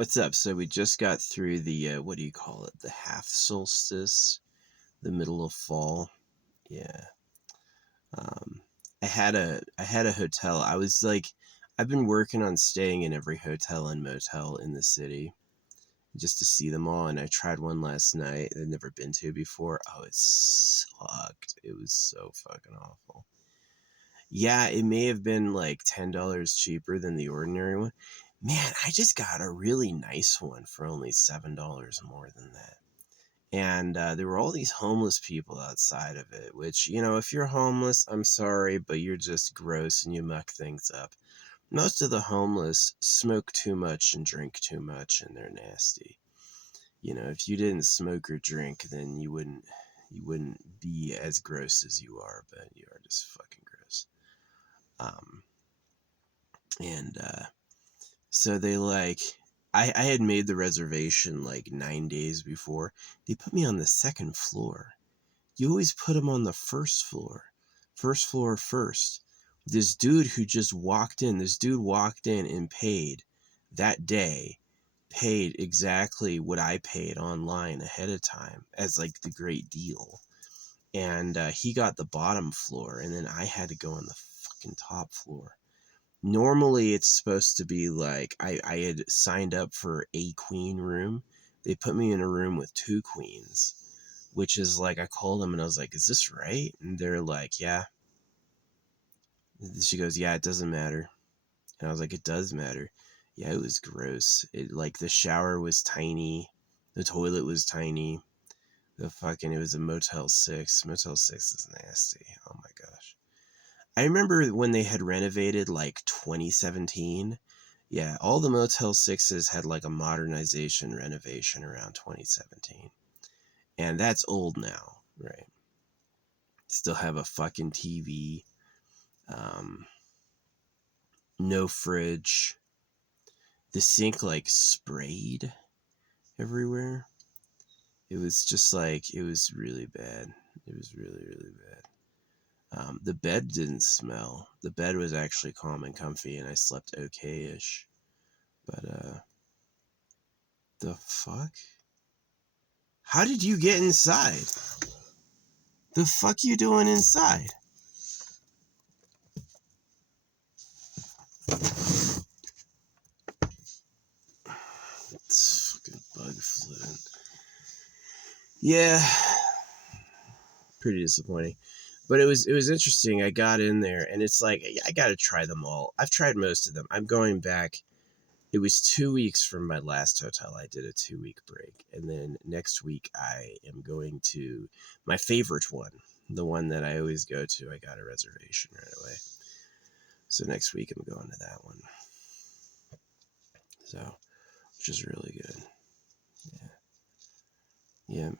What's up? So we just got through the what do you call it? The half solstice, the middle of fall. Yeah. Um, I had a hotel. I was like, I've been working on staying in every hotel and motel in the city just to see them all, and I tried one last night. I'd never been to before. Oh, it sucked. It was so fucking awful. Yeah, it may have been like $10 cheaper than the ordinary one. Man, I just got a really nice one for only $7 more than that. And there were all these homeless people outside of it, which, if you're homeless, I'm sorry, but you're just gross and you muck things up. Most of the homeless smoke too much and drink too much, and they're nasty. If you didn't smoke or drink, then you wouldn't be as gross as you are, but you are just fucking gross. Um, and So they I had made the reservation like 9 days before. They put me on the second floor. You always put them on the first floor. First floor first. This dude walked in and paid that day, paid exactly what I paid online ahead of time as like the great deal. And he got the bottom floor, and then I had to go on the fucking top floor. Normally it's supposed to be like I had signed up for a queen room. They put me in a room with two queens, which is like, I called them and I was like, is this right? And they're like, yeah. She goes, yeah, it doesn't matter. And I was like, it does matter. Yeah, it was gross. It like the shower was tiny, the toilet was tiny. It was a Motel 6. Motel 6 is nasty. Oh my gosh. I remember when they had renovated like 2017. Yeah, all the Motel 6s had like a modernization renovation around 2017. And that's old now, right? Still have a fucking TV, um, no fridge. The sink like sprayed everywhere. It was just like, it was really bad. It was really, really bad. The bed didn't smell. The bed was actually calm and comfy, and I slept okay-ish. But, the fuck? How did you get inside? The fuck you doing inside? It's fucking bug flu. Yeah, pretty disappointing. But it was interesting. I got in there, and it's like, I gotta try them all. I've tried most of them. I'm going back. It was 2 weeks from my last hotel. I did a 2-week break. And then next week, I am going to my favorite one, the one that I always go to. I got a reservation right away. So next week, I'm going to that one. So, which is really good. Yeah.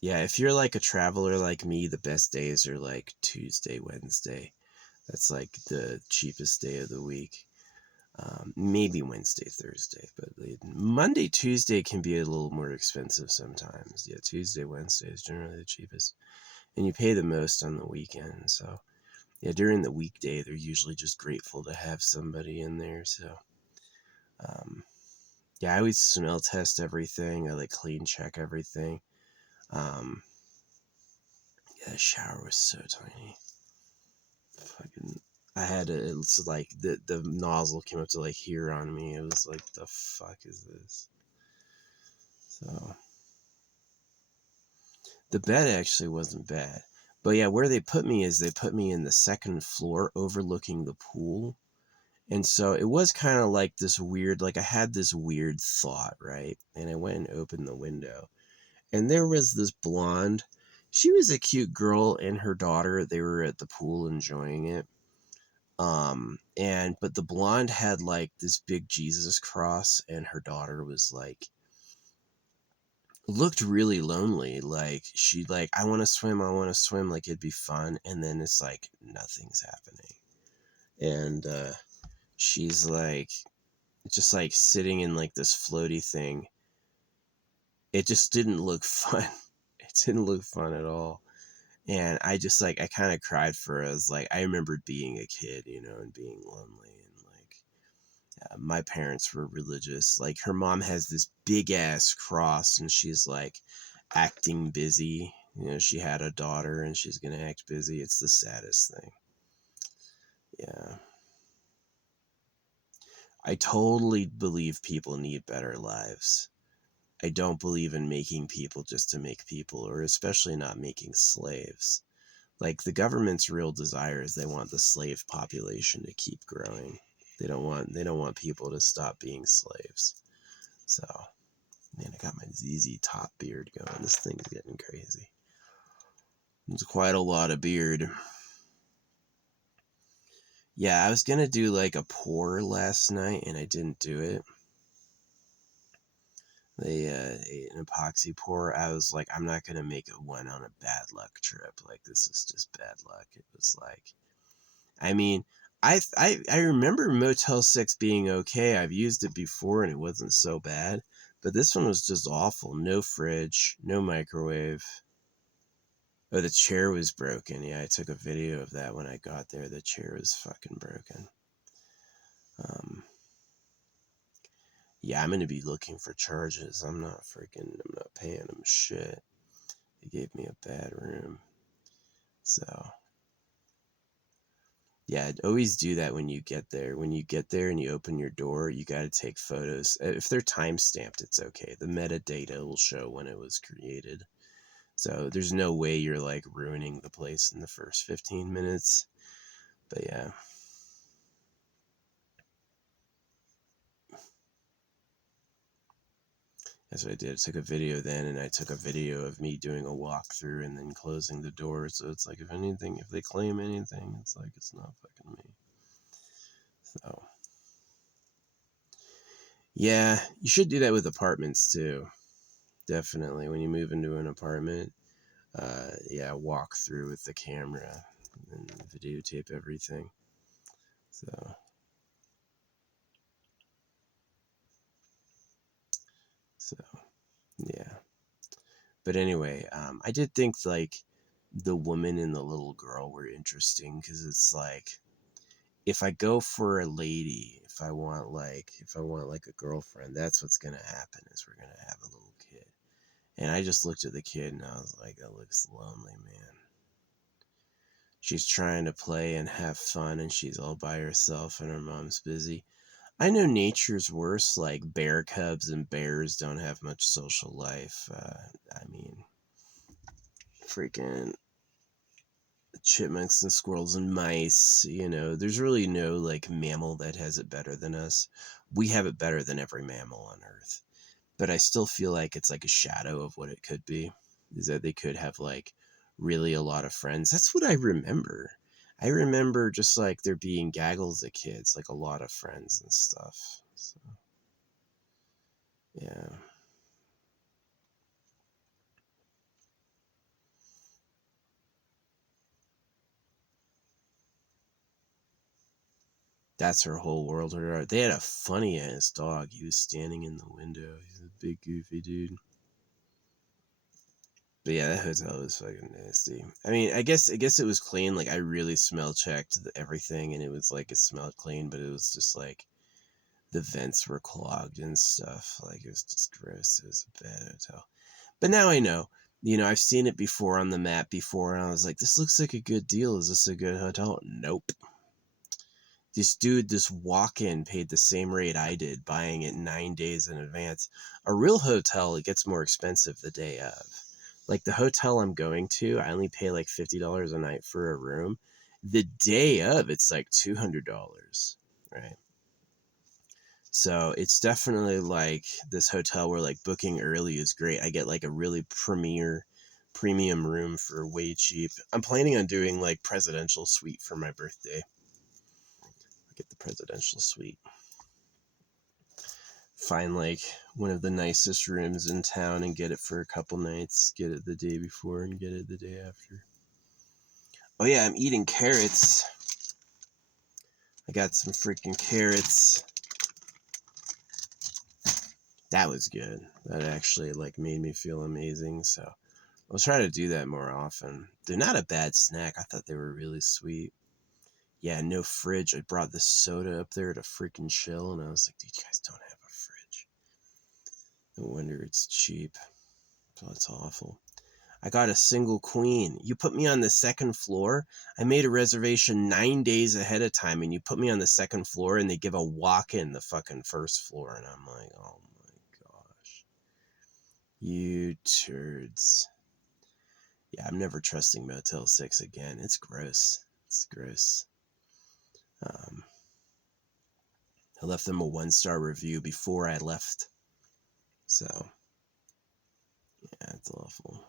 Yeah. If you're like a traveler like me, the best days are like Tuesday, Wednesday. That's like the cheapest day of the week. Maybe Wednesday, Thursday, but Monday, Tuesday can be a little more expensive sometimes. Yeah, Tuesday, Wednesday is generally the cheapest, and you pay the most on the weekend. So yeah, during the weekday, they're usually just grateful to have somebody in there. So yeah, I always smell test everything. I like clean check everything. Um, yeah, the shower was so tiny. Fucking, it's like the nozzle came up to like here on me. It was like, the fuck is this? So the bed actually wasn't bad. But yeah, where they put me is they put me in the second floor overlooking the pool. And so it was kind of like this weird, like I had this weird thought, right? And I went and opened the window. And there was this blonde. She was a cute girl and her daughter. They were at the pool enjoying it. But the blonde had like this big Jesus cross, and her daughter was like, looked really lonely. Like, she like, I want to swim, like it'd be fun. And then it's like, nothing's happening. And, she's like, just like sitting in like this floaty thing. It just didn't look fun. It didn't look fun at all. And I just like, I kind of cried for her. I was like, I remembered being a kid, and being lonely, and like, my parents were religious. Like, her mom has this big ass cross, and she's like acting busy. You know, she had a daughter and she's gonna act busy. It's the saddest thing. Yeah. I totally believe people need better lives. I don't believe in making people just to make people, or especially not making slaves. Like, the government's real desire is they want the slave population to keep growing. They don't want people to stop being slaves. So, man, I got my ZZ Top beard going. This thing's getting crazy. It's quite a lot of beard. Yeah, I was gonna do like a pour last night and I didn't do it. They ate an epoxy pour. I was like, I'm not gonna make it one on a bad luck trip. Like, this is just bad luck. It was like, I mean, I remember Motel 6 being okay. I've used it before and it wasn't so bad. But this one was just awful. No fridge, no microwave. Oh, the chair was broken. Yeah, I took a video of that when I got there. The chair was fucking broken. Yeah, I'm gonna be looking for charges. I'm not paying them shit. They gave me a bad room. So, yeah, always do that when you get there. When you get there and you open your door, you gotta take photos. If they're time stamped, it's okay. The metadata will show when it was created. So there's no way you're like ruining the place in the first 15 minutes. But yeah. That's what I did. I took a video then, and I took a video of me doing a walkthrough and then closing the door. So it's like, if they claim anything, it's like, it's not fucking me. So, yeah, you should do that with apartments too. Definitely. When you move into an apartment, yeah, walk through with the camera and videotape everything. So, yeah. But anyway, I did think like the woman and the little girl were interesting because it's like, if I go for a lady, if I want like a girlfriend, that's what's gonna happen is we're gonna have a little kid. And I just looked at the kid and I was like, that looks lonely, man. She's trying to play and have fun and she's all by herself and her mom's busy. I know nature's worse, like bear cubs and bears don't have much social life. I mean, freaking chipmunks and squirrels and mice, there's really no like mammal that has it better than us. We have it better than every mammal on earth. But I still feel like it's like a shadow of what it could be. Is that they could have like really a lot of friends. That's what I remember. I remember just like there being gaggles of kids, like a lot of friends and stuff. So, yeah. That's her whole world. They had a funny ass dog. He was standing in the window. He's a big goofy dude. But yeah, that hotel was fucking nasty. I mean, I guess it was clean. Like, I really smell checked everything, and it was like it smelled clean, but it was just like the vents were clogged and stuff. Like, it was just gross. It was a bad hotel. But now I know. I've seen it before on the map before, and I was like, this looks like a good deal. Is this a good hotel? Nope. This walk-in paid the same rate I did, buying it 9 days in advance. A real hotel, it gets more expensive the day of. Like, the hotel I'm going to, I only pay like $50 a night for a room. The day of, it's like $200, right? So it's definitely like this hotel where like booking early is great. I get like a really premium room for way cheap. I'm planning on doing like presidential suite for my birthday. Get the presidential suite. Find like one of the nicest rooms in town and get it for a couple nights. Get it the day before and get it the day after. Oh yeah, I'm eating carrots. I got some freaking carrots. That was good. That actually like made me feel amazing. So I'll try to do that more often. They're not a bad snack. I thought they were really sweet. Yeah, no fridge. I brought this soda up there to freaking chill, and I was like, dude, you guys don't have a fridge. No wonder it's cheap. So it's awful. I got a single queen. You put me on the second floor. I made a reservation 9 days ahead of time, and you put me on the second floor, and they give a walk-in the fucking first floor, and I'm like, oh my gosh. You turds. Yeah, I'm never trusting Motel 6 again. It's gross. It's gross. I left them a 1-star review before I left. So, yeah, it's awful.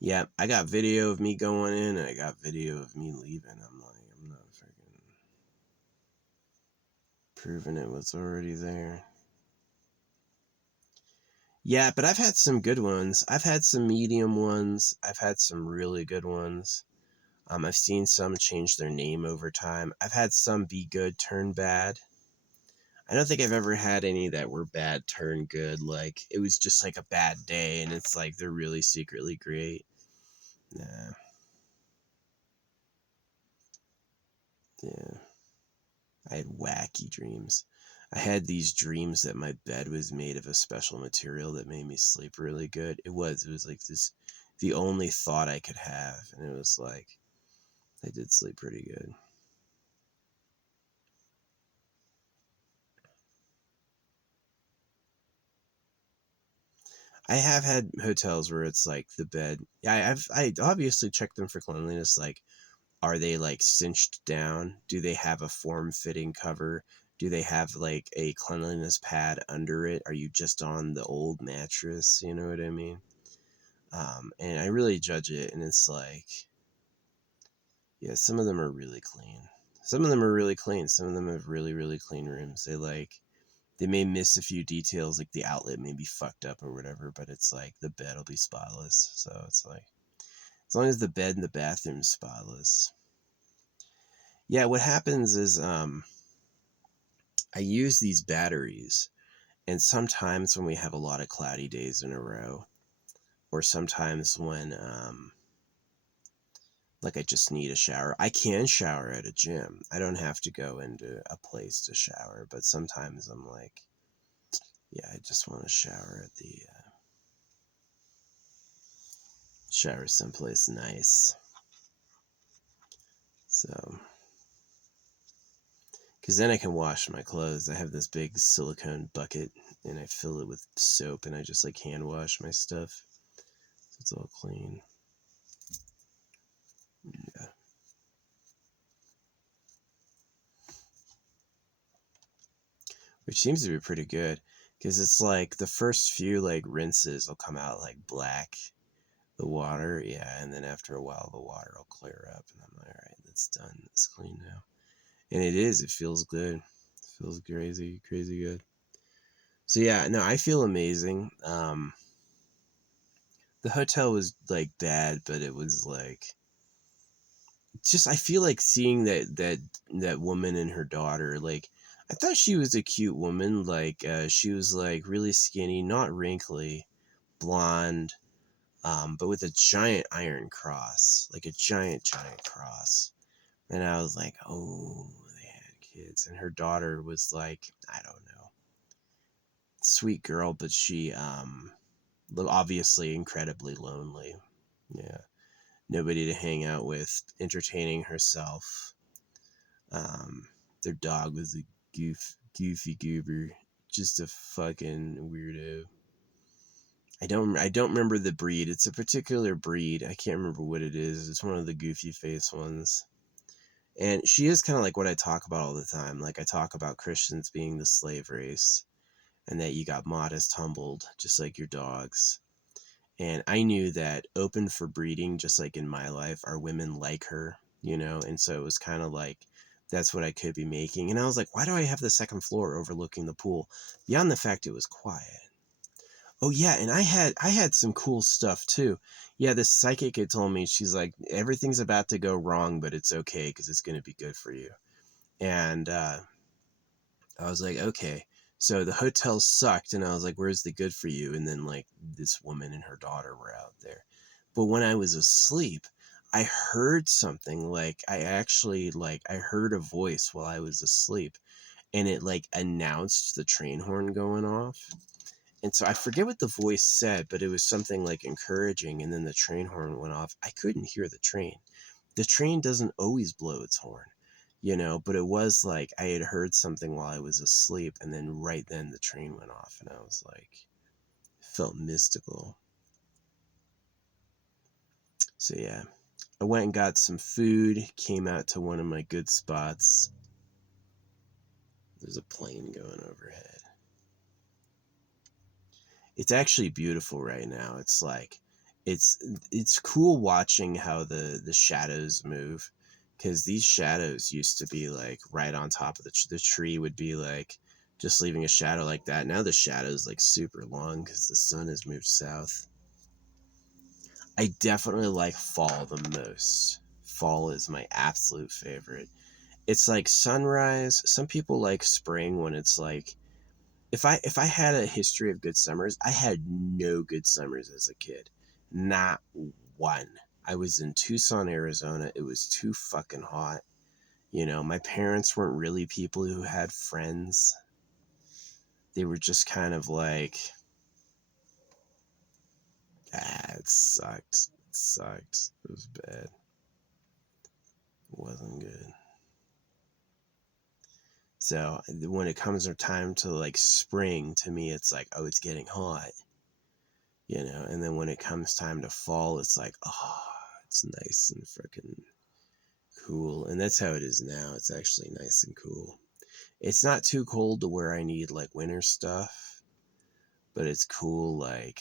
Yeah, I got video of me going in, and I got video of me leaving. I'm like, I'm not freaking proving it was already there. Yeah, but I've had some good ones. I've had some medium ones. I've had some really good ones. I've seen some change their name over time. I've had some be good, turn bad. I don't think I've ever had any that were bad, turn good. Like, it was just like a bad day, and it's like they're really secretly great. Nah. Yeah. I had wacky dreams. I had these dreams that my bed was made of a special material that made me sleep really good. It was like this, the only thought I could have. And it was like, I did sleep pretty good. I have had hotels where it's like the bed. Yeah, I obviously checked them for cleanliness. Like, are they like cinched down? Do they have a form-fitting cover? Do they have like a cleanliness pad under it? Are you just on the old mattress? You know what I mean? And I really judge it, and it's like, yeah, some of them are really clean. Some of them are really clean. Some of them have really, really clean rooms. They may miss a few details, like the outlet may be fucked up or whatever, but it's like the bed will be spotless. So it's like, as long as the bed and the bathroom's spotless. Yeah, what happens is I use these batteries, and sometimes when we have a lot of cloudy days in a row, or sometimes when like I just need a shower. I can shower at a gym. I don't have to go into a place to shower, but sometimes I'm like, yeah, I just want to shower at the shower someplace nice. So, because then I can wash my clothes. I have this big silicone bucket, and I fill it with soap, and I just like hand wash my stuff, so it's all clean. Yeah. Which seems to be pretty good, because it's like the first few like rinses will come out like black, the water, yeah, and then after a while the water will clear up, and I'm like, all right, that's done, it's clean now. And it is, it feels good. It feels crazy good. So yeah, no, I feel amazing. The hotel was like bad, but it was like, just, I feel like seeing that woman and her daughter, like, I thought she was a cute woman. Like, she was like really skinny, not wrinkly, blonde, but with a giant iron cross, like a giant cross. And I was like, oh, they had kids. And her daughter was like, I don't know, sweet girl, but she obviously incredibly lonely. Yeah, nobody to hang out with, entertaining herself. Um, their dog was a goofy goober, just a fucking weirdo. I don't remember the breed. It's a particular breed. I can't remember what it is. It's one of the goofy face ones. And she is kind of like what I talk about all the time. Like, I talk about Christians being the slave race, and that you got modest, humbled, just like your dogs. And I knew that open for breeding, just like in my life, are women like her, you know? And so it was kind of like, that's what I could be making. And I was like, why do I have the second floor overlooking the pool? Beyond the fact it was quiet. Oh yeah, and I had some cool stuff too. Yeah, this psychic had told me, she's like, everything's about to go wrong, but it's okay because it's going to be good for you. And I was like, okay. So the hotel sucked, and I was like, where's the good for you? And then like this woman and her daughter were out there. But when I was asleep, I heard something, like, I actually, like, I heard a voice while I was asleep, and it, like, announced the train horn going off. And so I forget what the voice said, but it was something like encouraging, and then the train horn went off. I couldn't hear the train. The train doesn't always blow its horn, but it was like I had heard something while I was asleep, and then right then the train went off, and I was like, it felt mystical. So yeah, I went and got some food, came out to one of my good spots. There's a plane going overhead. It's actually beautiful right now. It's like it's cool watching how the shadows move, because these shadows used to be like right on top of the tree would be like just leaving a shadow like that. Now the shadow's like super long because the sun has moved south. I definitely like fall the most. Fall is my absolute favorite. It's like sunrise. Some people like spring when it's like, if I had a history of good summers, I had no good summers as a kid. Not one. I was in Tucson, Arizona. It was too fucking hot. My parents weren't really people who had friends. They were just kind of like, it sucked. It sucked. It was bad. It wasn't good. So when it comes to time to like spring, to me, it's like, oh, it's getting hot. And then when it comes time to fall, it's like, oh, it's nice and freaking cool. And that's how it is now. It's actually nice and cool. It's not too cold to where I need like winter stuff, but it's cool. Like,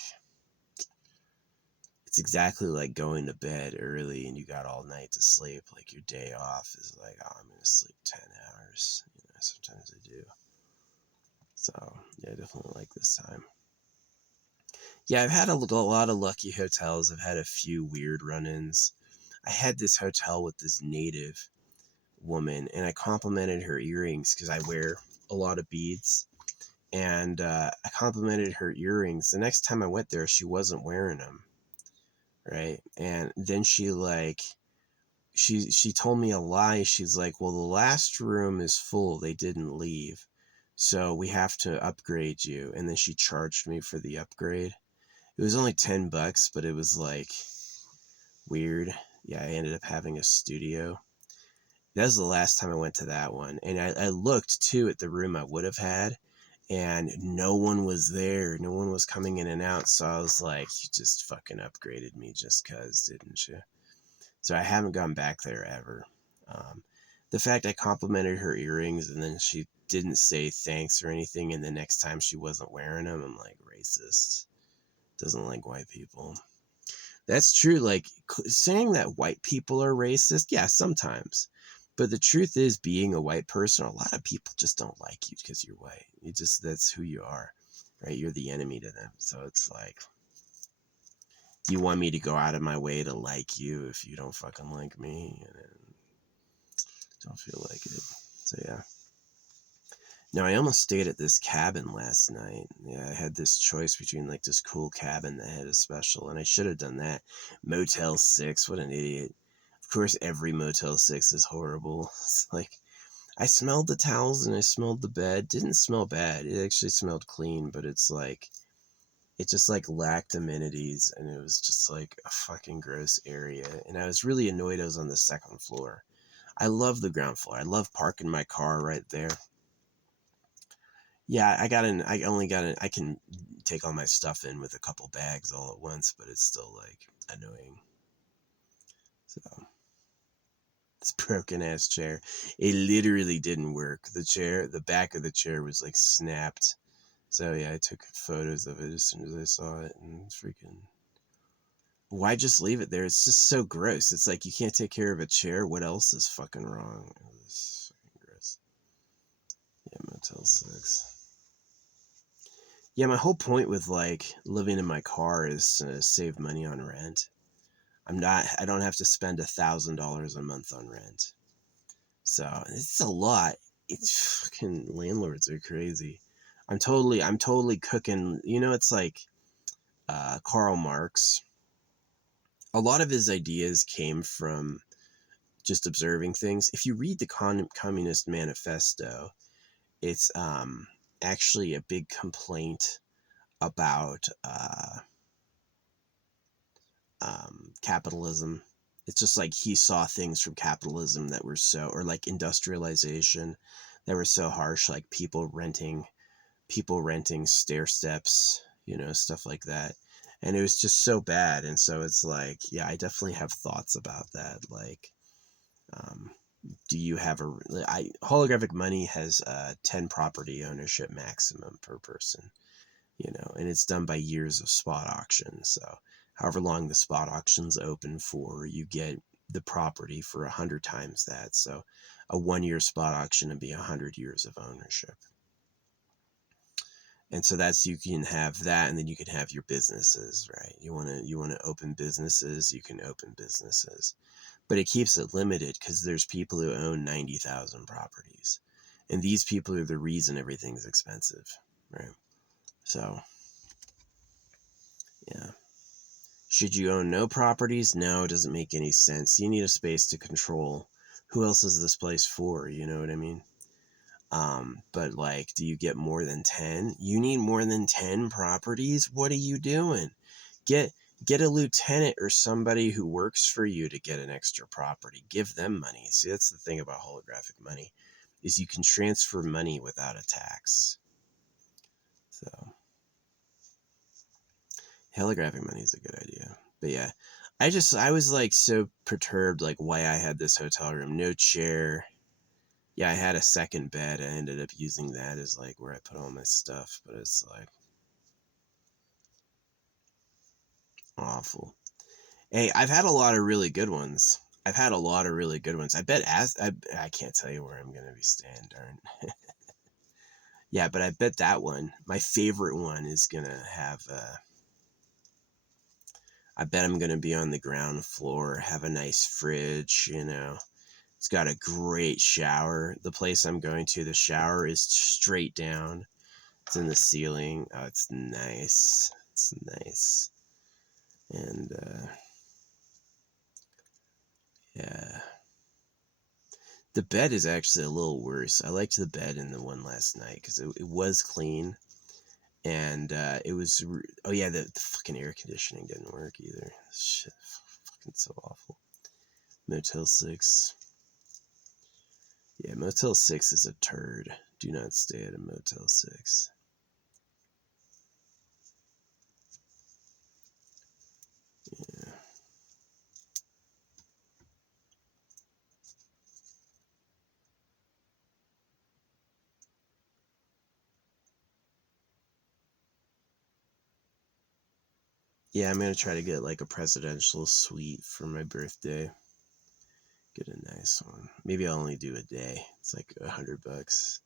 it's exactly like going to bed early and you got all night to sleep. Like, your day off is like, oh, I'm going to sleep 10 hours. Sometimes I do. So yeah, I definitely like this time. Yeah, I've had a lot of lucky hotels. I've had a few weird run-ins. I had this hotel with this native woman, and I complimented her earrings because I wear a lot of beads. And I complimented her earrings. The next time I went there, she wasn't wearing them, right? And then she told me a lie. She's like, well, the last room is full. They didn't leave. So we have to upgrade you. And then she charged me for the upgrade. It was only $10, but it was like weird. Yeah, I ended up having a studio. That was the last time I went to that one. And I looked too at the room I would have had, and no one was there. No one was coming in and out. So I was like, you just fucking upgraded me just cuz, didn't you? So I haven't gone back there ever. The fact I complimented her earrings and then she didn't say thanks or anything, and the next time she wasn't wearing them, I'm like, racist. Doesn't like white people. That's true. Like, saying that white people are racist, yeah, sometimes. But the truth is, being a white person, a lot of people just don't like you because you're white. That's who you are, right? You're the enemy to them. So it's like, you want me to go out of my way to like you if you don't fucking like me? And don't feel like it. So yeah. Now, I almost stayed at this cabin last night. Yeah, I had this choice between like this cool cabin that had a special, and I should have done that. Motel 6, what an idiot. Of course, every Motel 6 is horrible. It's like, I smelled the towels and I smelled the bed. Didn't smell bad. It actually smelled clean, but it's like, it just like lacked amenities, and it was just like a fucking gross area. And I was really annoyed I was on the second floor. I love the ground floor. I love parking my car right there. Yeah, I can take all my stuff in with a couple bags all at once, but it's still like annoying. So, this broken ass chair, it literally didn't work. The back of the chair was like snapped. So yeah, I took photos of it as soon as I saw it, and freaking, why just leave it there? It's just so gross. It's like, you can't take care of a chair. What else is fucking wrong? It was fucking gross. Yeah, Motel 6. Yeah, my whole point with like living in my car is to save money on rent. I don't have to spend $1,000 a month on rent. So it's a lot. It's fucking, landlords are crazy. I'm totally cooking. It's like Karl Marx. a lot of his ideas came from just observing things. If you read the Communist Manifesto, it's actually a big complaint about capitalism. It's just like he saw things from capitalism that were so, or like industrialization, that were so harsh, like people renting stair steps, you know, stuff like that. And it was just so bad. And so it's like, yeah, I definitely have thoughts about that. Like, do you have holographic money has 10 property ownership maximum per person, you know, and it's done by years of spot auctions. So however long the spot auction's open for, you get the property for 100 times that. So a 1-year spot auction would be 100 years of ownership. And so that's, you can have that, and then you can have your businesses, right? You want to open businesses, you can open businesses. But it keeps it limited because there's people who own 90,000 properties. And these people are the reason everything's expensive, right? So, yeah. Should you own no properties? No, it doesn't make any sense. You need a space to control. Who else is this place for? You know what I mean? But like, do you get more than 10? You need more than 10 properties? What are you doing? Get a lieutenant or somebody who works for you to get an extra property. Give them money. See, that's the thing about holographic money, is you can transfer money without a tax. So holographic money is a good idea. But yeah, I was like so perturbed, like why I had this hotel room, no chair. Yeah, I had a second bed. I ended up using that as like where I put all my stuff, but it's like awful. Hey, I've had a lot of really good ones. I bet I can't tell you where I'm gonna be staying, darn. Yeah, but I bet that one, my favorite one, is gonna have I bet I'm gonna be on the ground floor, have a nice fridge, you know. It's got a great shower. The place I'm going to, the shower is straight down. It's in the ceiling. Oh, it's nice. It's nice. And yeah. The bed is actually a little worse. I liked the bed in the one last night because it was clean. And it was, oh yeah, the fucking air conditioning didn't work either. Shit, fucking so awful. Motel 6. Yeah, Motel 6 is a turd. Do not stay at a Motel 6. Yeah. Yeah, I'm gonna try to get like a presidential suite for my birthday. Get a nice one. Maybe I'll only do a day. It's like $100.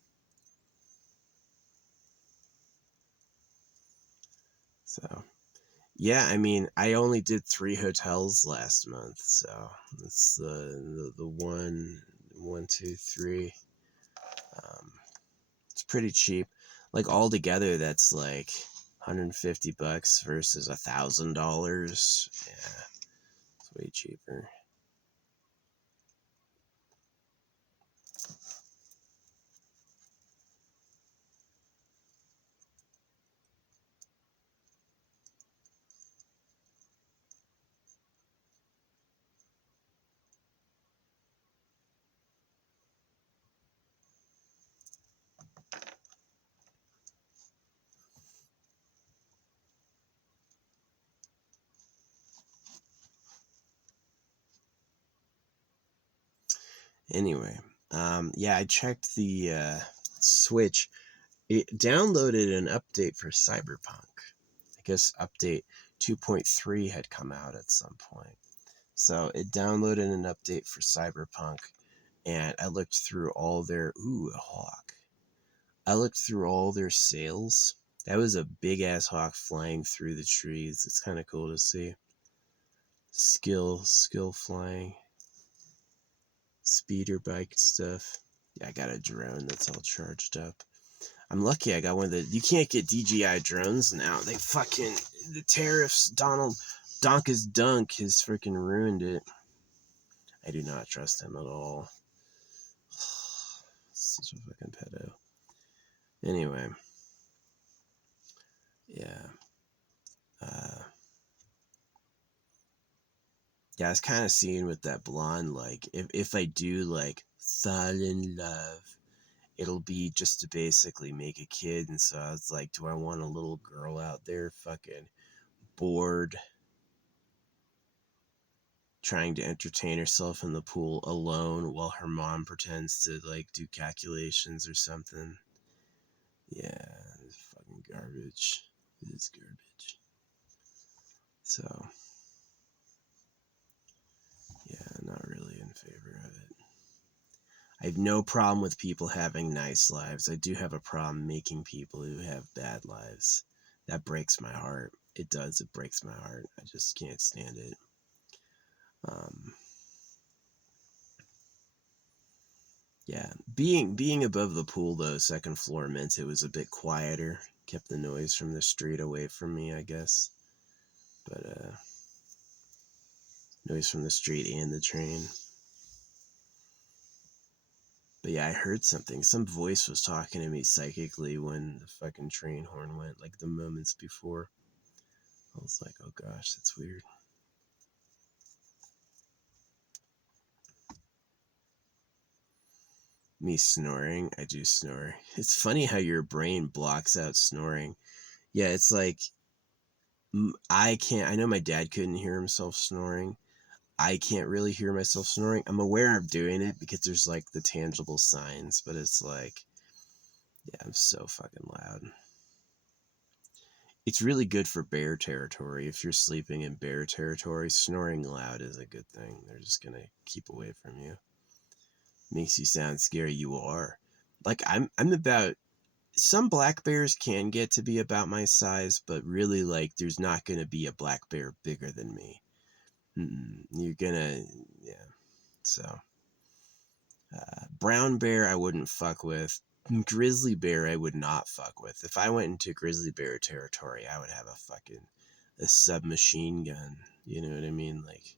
So yeah, I mean, I only did 3 hotels last month, so it's the 1, 2, 3. It's pretty cheap. Like all together, that's like $150 versus $1,000. Yeah, it's way cheaper. Anyway, yeah, I checked the Switch. It downloaded an update for Cyberpunk. I guess update 2.3 had come out at some point. So it downloaded an update for Cyberpunk, and I looked through all their, ooh, a hawk. I looked through all their sales. That was a big ass hawk flying through the trees. It's kind of cool to see. Skill flying. Speeder bike stuff. Yeah, I got a drone that's all charged up. I'm lucky I got one of the, you can't get DJI drones now. They fucking, the tariffs, Donald Donka's Dunk has freaking ruined it. I do not trust him at all. Such a fucking pedo. Anyway. Yeah. Yeah, I was kind of seeing with that blonde, like, if I do, like, fall in love, it'll be just to basically make a kid. And so I was like, do I want a little girl out there fucking bored, trying to entertain herself in the pool alone while her mom pretends to, like, do calculations or something? Yeah, it's fucking garbage. It is garbage. So, yeah, not really in favor of it. I have no problem with people having nice lives. I do have a problem making people who have bad lives. That breaks my heart. It does. It breaks my heart. I just can't stand it. Yeah, being above the pool though, second floor, meant it was a bit quieter. Kept the noise from the street away from me, I guess. But noise from the street and the train. But yeah, I heard something. Some voice was talking to me psychically when the fucking train horn went, like the moments before. I was like, oh gosh, that's weird. Me snoring? I do snore. It's funny how your brain blocks out snoring. Yeah, it's like, I can't, I know my dad couldn't hear himself snoring. I can't really hear myself snoring. I'm aware of doing it because there's like the tangible signs, but it's like, yeah, I'm so fucking loud. It's really good for bear territory. If you're sleeping in bear territory, snoring loud is a good thing. They're just gonna keep away from you. Makes you sound scary. You are. Like I'm about, some black bears can get to be about my size, but really, like, there's not gonna be a black bear bigger than me. You're gonna, yeah. So, brown bear I wouldn't fuck with. Grizzly bear I would not fuck with. If I went into grizzly bear territory, I would have a submachine gun. You know what I mean? Like,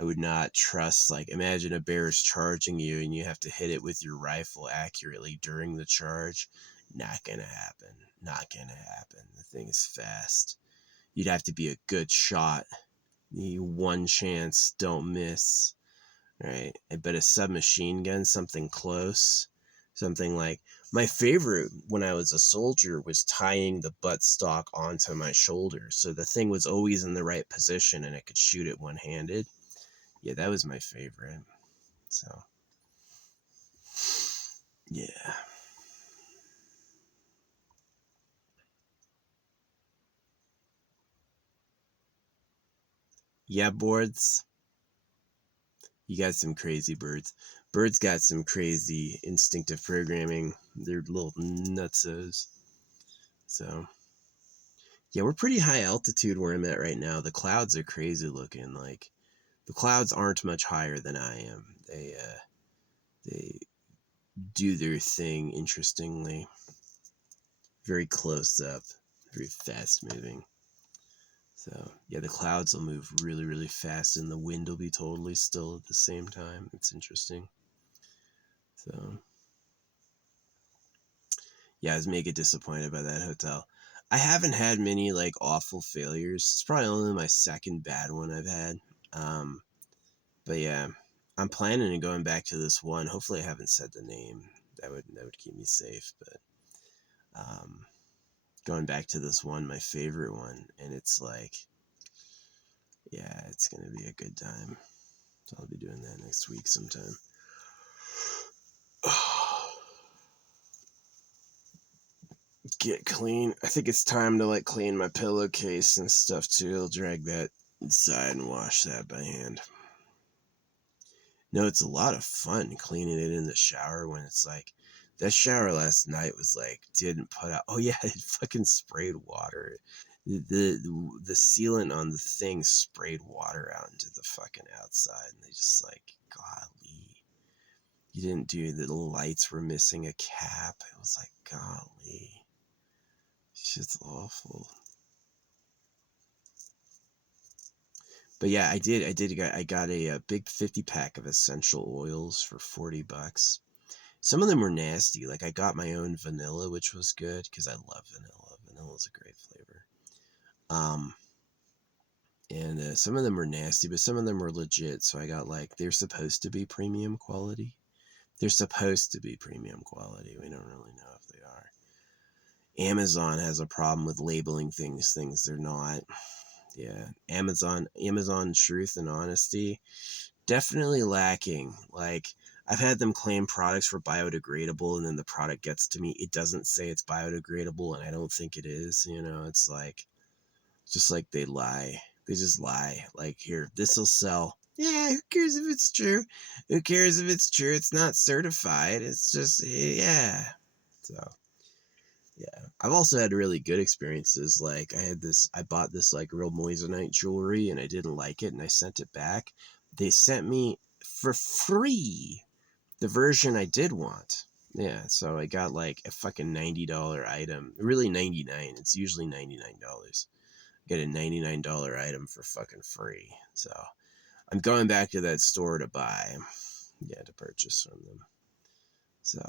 I would not trust, like, imagine a bear is charging you and you have to hit it with your rifle accurately during the charge. Not gonna happen. Not gonna happen. The thing is fast. You'd have to be a good shot. One chance, don't miss. Right? But a submachine gun, something close, something like, my favorite when I was a soldier was tying the buttstock onto my shoulder, so the thing was always in the right position and I could shoot it one-handed. Yeah, that was my favorite. So, yeah. Yeah, boards. You got some crazy birds. Birds got some crazy instinctive programming. They're little nutsos. So, yeah, we're pretty high altitude where I'm at right now. The clouds are crazy looking. Like, the clouds aren't much higher than I am. They do their thing interestingly. Very close up, very fast moving. So, yeah, the clouds will move really, really fast and the wind will be totally still at the same time. It's interesting. So, yeah, I was mega disappointed by that hotel. I haven't had many, like, awful failures. It's probably only my second bad one I've had. Um, but yeah, I'm planning on going back to this one. Hopefully I haven't said the name. That would keep me safe, but going back to this one, my favorite one, and it's like, yeah, it's gonna be a good time. So I'll be doing that next week sometime. Get clean. I think it's time to, like, clean my pillowcase and stuff too. I'll drag that inside and wash that by hand. No, it's a lot of fun cleaning it in the shower when it's like, that shower last night was like, didn't put out. Oh yeah, it fucking sprayed water. The sealant on the thing sprayed water out into the fucking outside, and they just like, golly, you didn't do, the lights were missing a cap. It was like, golly, shit's awful. But yeah, I got a big 50 pack of essential oils for $40. Some of them were nasty. Like I got my own vanilla, which was good because I love vanilla. Vanilla's a great flavor. Um, and some of them were nasty, but some of them were legit. So I got like they're supposed to be premium quality. They're supposed to be premium quality. We don't really know if they are. Amazon has a problem with labeling things they're not. Yeah, Amazon truth and honesty definitely lacking. Like I've had them claim products were biodegradable and then the product gets to me, it doesn't say it's biodegradable and I don't think it is, you know, it's like just like they lie. They just lie. Like here, this will sell. Yeah, who cares if it's true? Who cares if it's true? It's not certified. It's just yeah. So yeah, I've also had really good experiences. Like I bought this like real moissanite jewelry, and I didn't like it, and I sent it back. They sent me for free the version I did want. Yeah, so I got like a fucking $90 item. Really 99. It's usually $99. Get a $99 item for fucking free. So I'm going back to that store to buy. Yeah, to purchase from them. So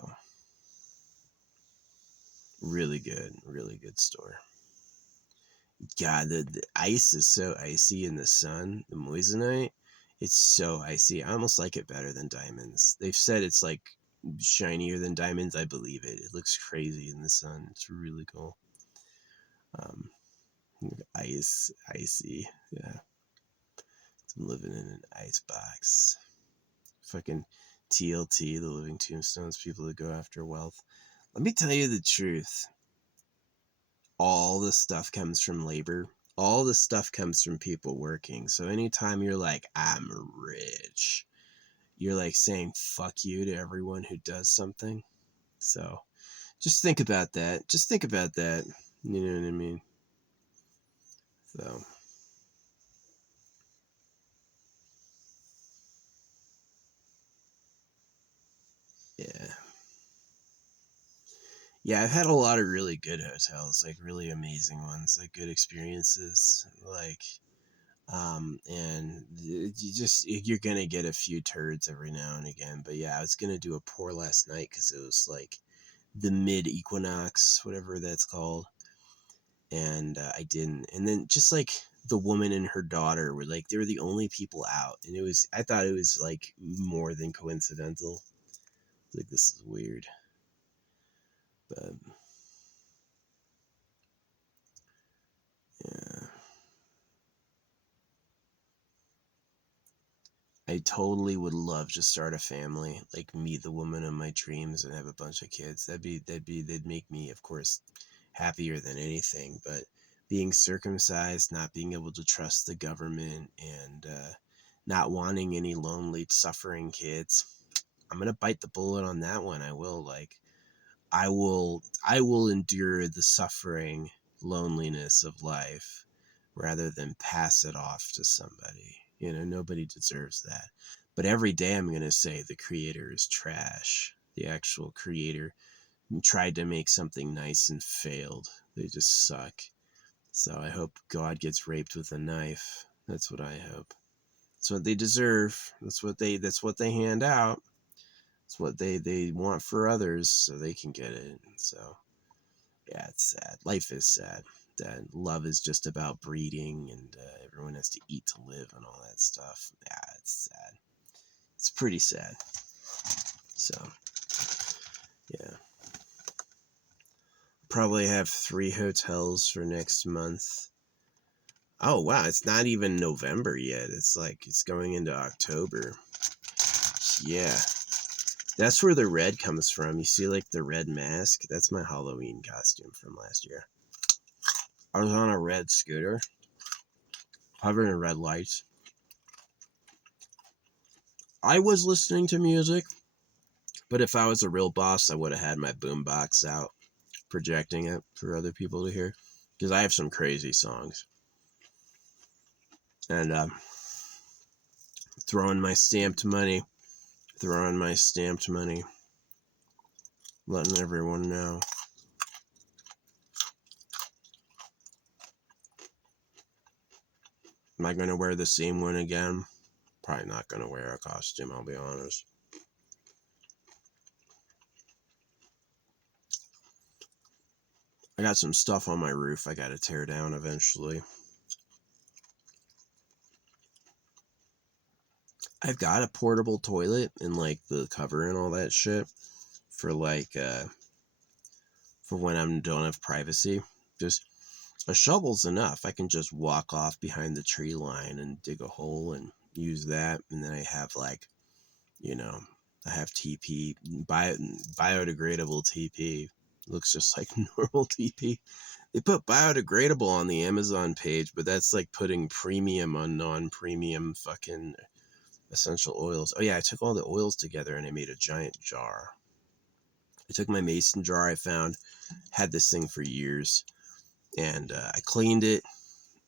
really good store. God, the ice is so icy in the sun. The moissanite, it's so icy. I almost like it better than diamonds. They've said it's like shinier than diamonds. I believe it. It looks crazy in the sun. It's really cool. Um, icy. Yeah, I'm living in an ice box. Fucking TLT, the Living Tombstones, people that go after wealth. Let me tell you the truth. All the stuff comes from labor. All the stuff comes from people working. So anytime you're like, I'm rich, you're like saying fuck you to everyone who does something. So just think about that. Just think about that. You know what I mean? So, yeah. Yeah, I've had a lot of really good hotels, like really amazing ones, like good experiences. Like, and you're gonna get a few turds every now and again. But yeah, I was gonna do a pour last night because it was like the mid equinox, whatever that's called, and I didn't. And then just like the woman and her daughter were like they were the only people out, and I thought it was like more than coincidental. Like this is weird, but yeah. I totally would love to start a family, like meet the woman of my dreams and have a bunch of kids. They'd make me, of course, happier than anything. But being circumcised, not being able to trust the government, and not wanting any lonely, suffering kids, I'm gonna bite the bullet on that one. I will I will endure the suffering, loneliness of life rather than pass it off to somebody. You know, nobody deserves that. But every day I'm going to say the creator is trash. The actual creator tried to make something nice and failed. They just suck. So I hope God gets raped with a knife. That's what I hope. That's what they deserve. That's what they hand out. It's what they want for others so they can get it. So yeah, it's sad. Life is sad. That love is just about breeding, and everyone has to eat to live and all that stuff. Yeah, it's sad. It's pretty sad. So yeah, probably have 3 hotels for next month. Oh wow, it's not even November yet. It's like it's going into October. Yeah, that's where the red comes from. You see, like the red mask. That's my Halloween costume from last year. I was on a red scooter, hovering in red lights. I was listening to music, but if I was a real boss, I would have had my boombox out, projecting it for other people to hear. Because I have some crazy songs. And throwing my stamped money, letting everyone know. Am I going to wear the same one again? Probably not going to wear a costume, I'll be honest. I got some stuff on my roof I got to tear down eventually. I've got a portable toilet and like the cover and all that shit for like for when I don't have privacy. Just a shovel's enough. I can just walk off behind the tree line and dig a hole and use that. And then I have like, you know, I have TP, biodegradable TP. Looks just like normal TP. They put biodegradable on the Amazon page, but that's like putting premium on non-premium fucking essential oils. Oh yeah, I took all the oils together and I made a giant jar. I took my mason jar I found, had this thing for years, and I cleaned it,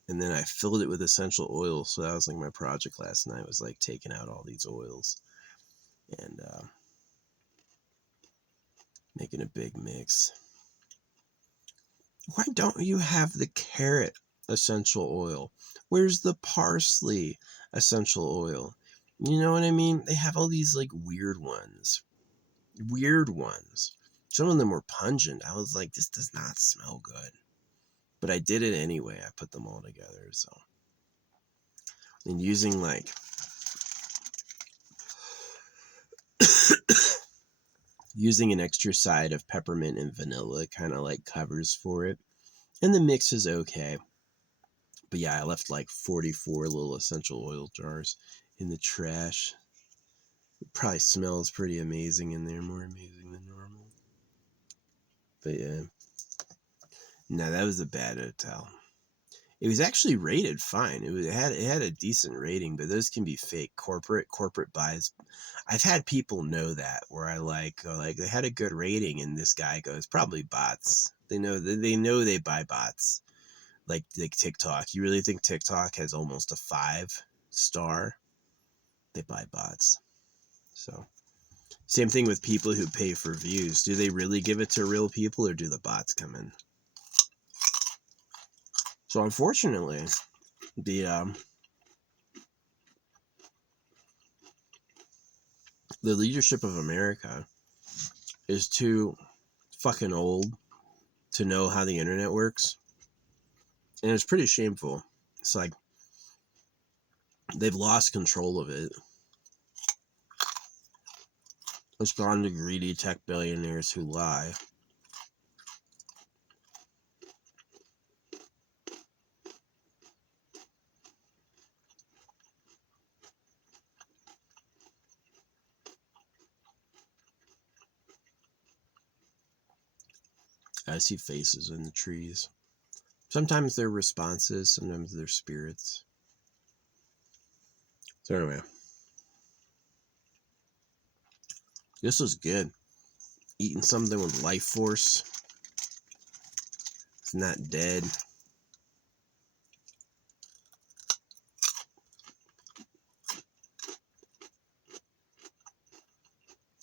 and then I filled it with essential oils. So that was like my project last night, was like taking out all these oils and making a big mix. Why don't you have the carrot essential oil? Where's the parsley essential oil? You know what I mean? They have all these like weird ones. Some of them were pungent. I was like, this does not smell good. But I did it anyway. I put them all together. So, and using like using an extra side of peppermint and vanilla kind of like covers for it. And the mix is okay. But yeah, I left like 44 little essential oil jars in the trash. It probably smells pretty amazing in there, more amazing than normal. But yeah. No, that was a bad hotel. It was actually rated fine. It had a decent rating, but those can be fake. Corporate buys. I've had people know that where I like they had a good rating, and this guy goes probably bots. They know they buy bots like TikTok. You really think TikTok has almost a 5-star? They buy bots. So same thing with people who pay for views. Do they really give it to real people, or do the bots come in? So unfortunately, the leadership of America is too fucking old to know how the internet works. And it's pretty shameful. It's like they've lost control of it. It's gone to greedy tech billionaires who lie. I see faces in the trees. Sometimes they're responses, sometimes they're spirits. So anyway, this was good. Eating something with life force. It's not dead.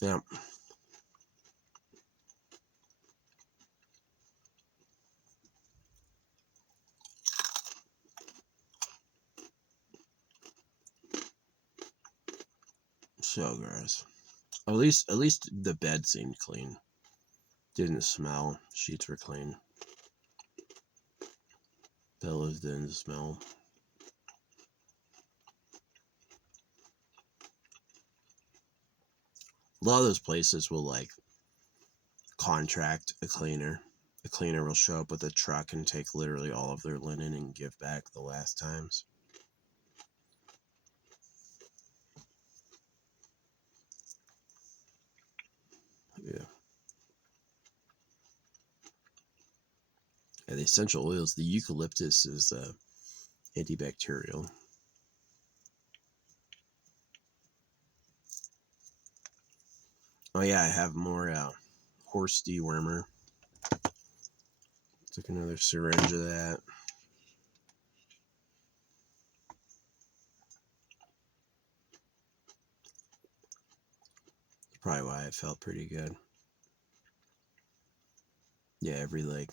Yeah. So gross. At least the bed seemed clean. Didn't smell. Sheets were clean. Pillows didn't smell. A lot of those places will like contract a cleaner. The cleaner will show up with a truck and take literally all of their linen and give back the last times. Yeah. Yeah, the essential oils, the eucalyptus is antibacterial. Oh yeah, I have more horse dewormer. Took another syringe of that. That's probably why I felt pretty good. Yeah, every like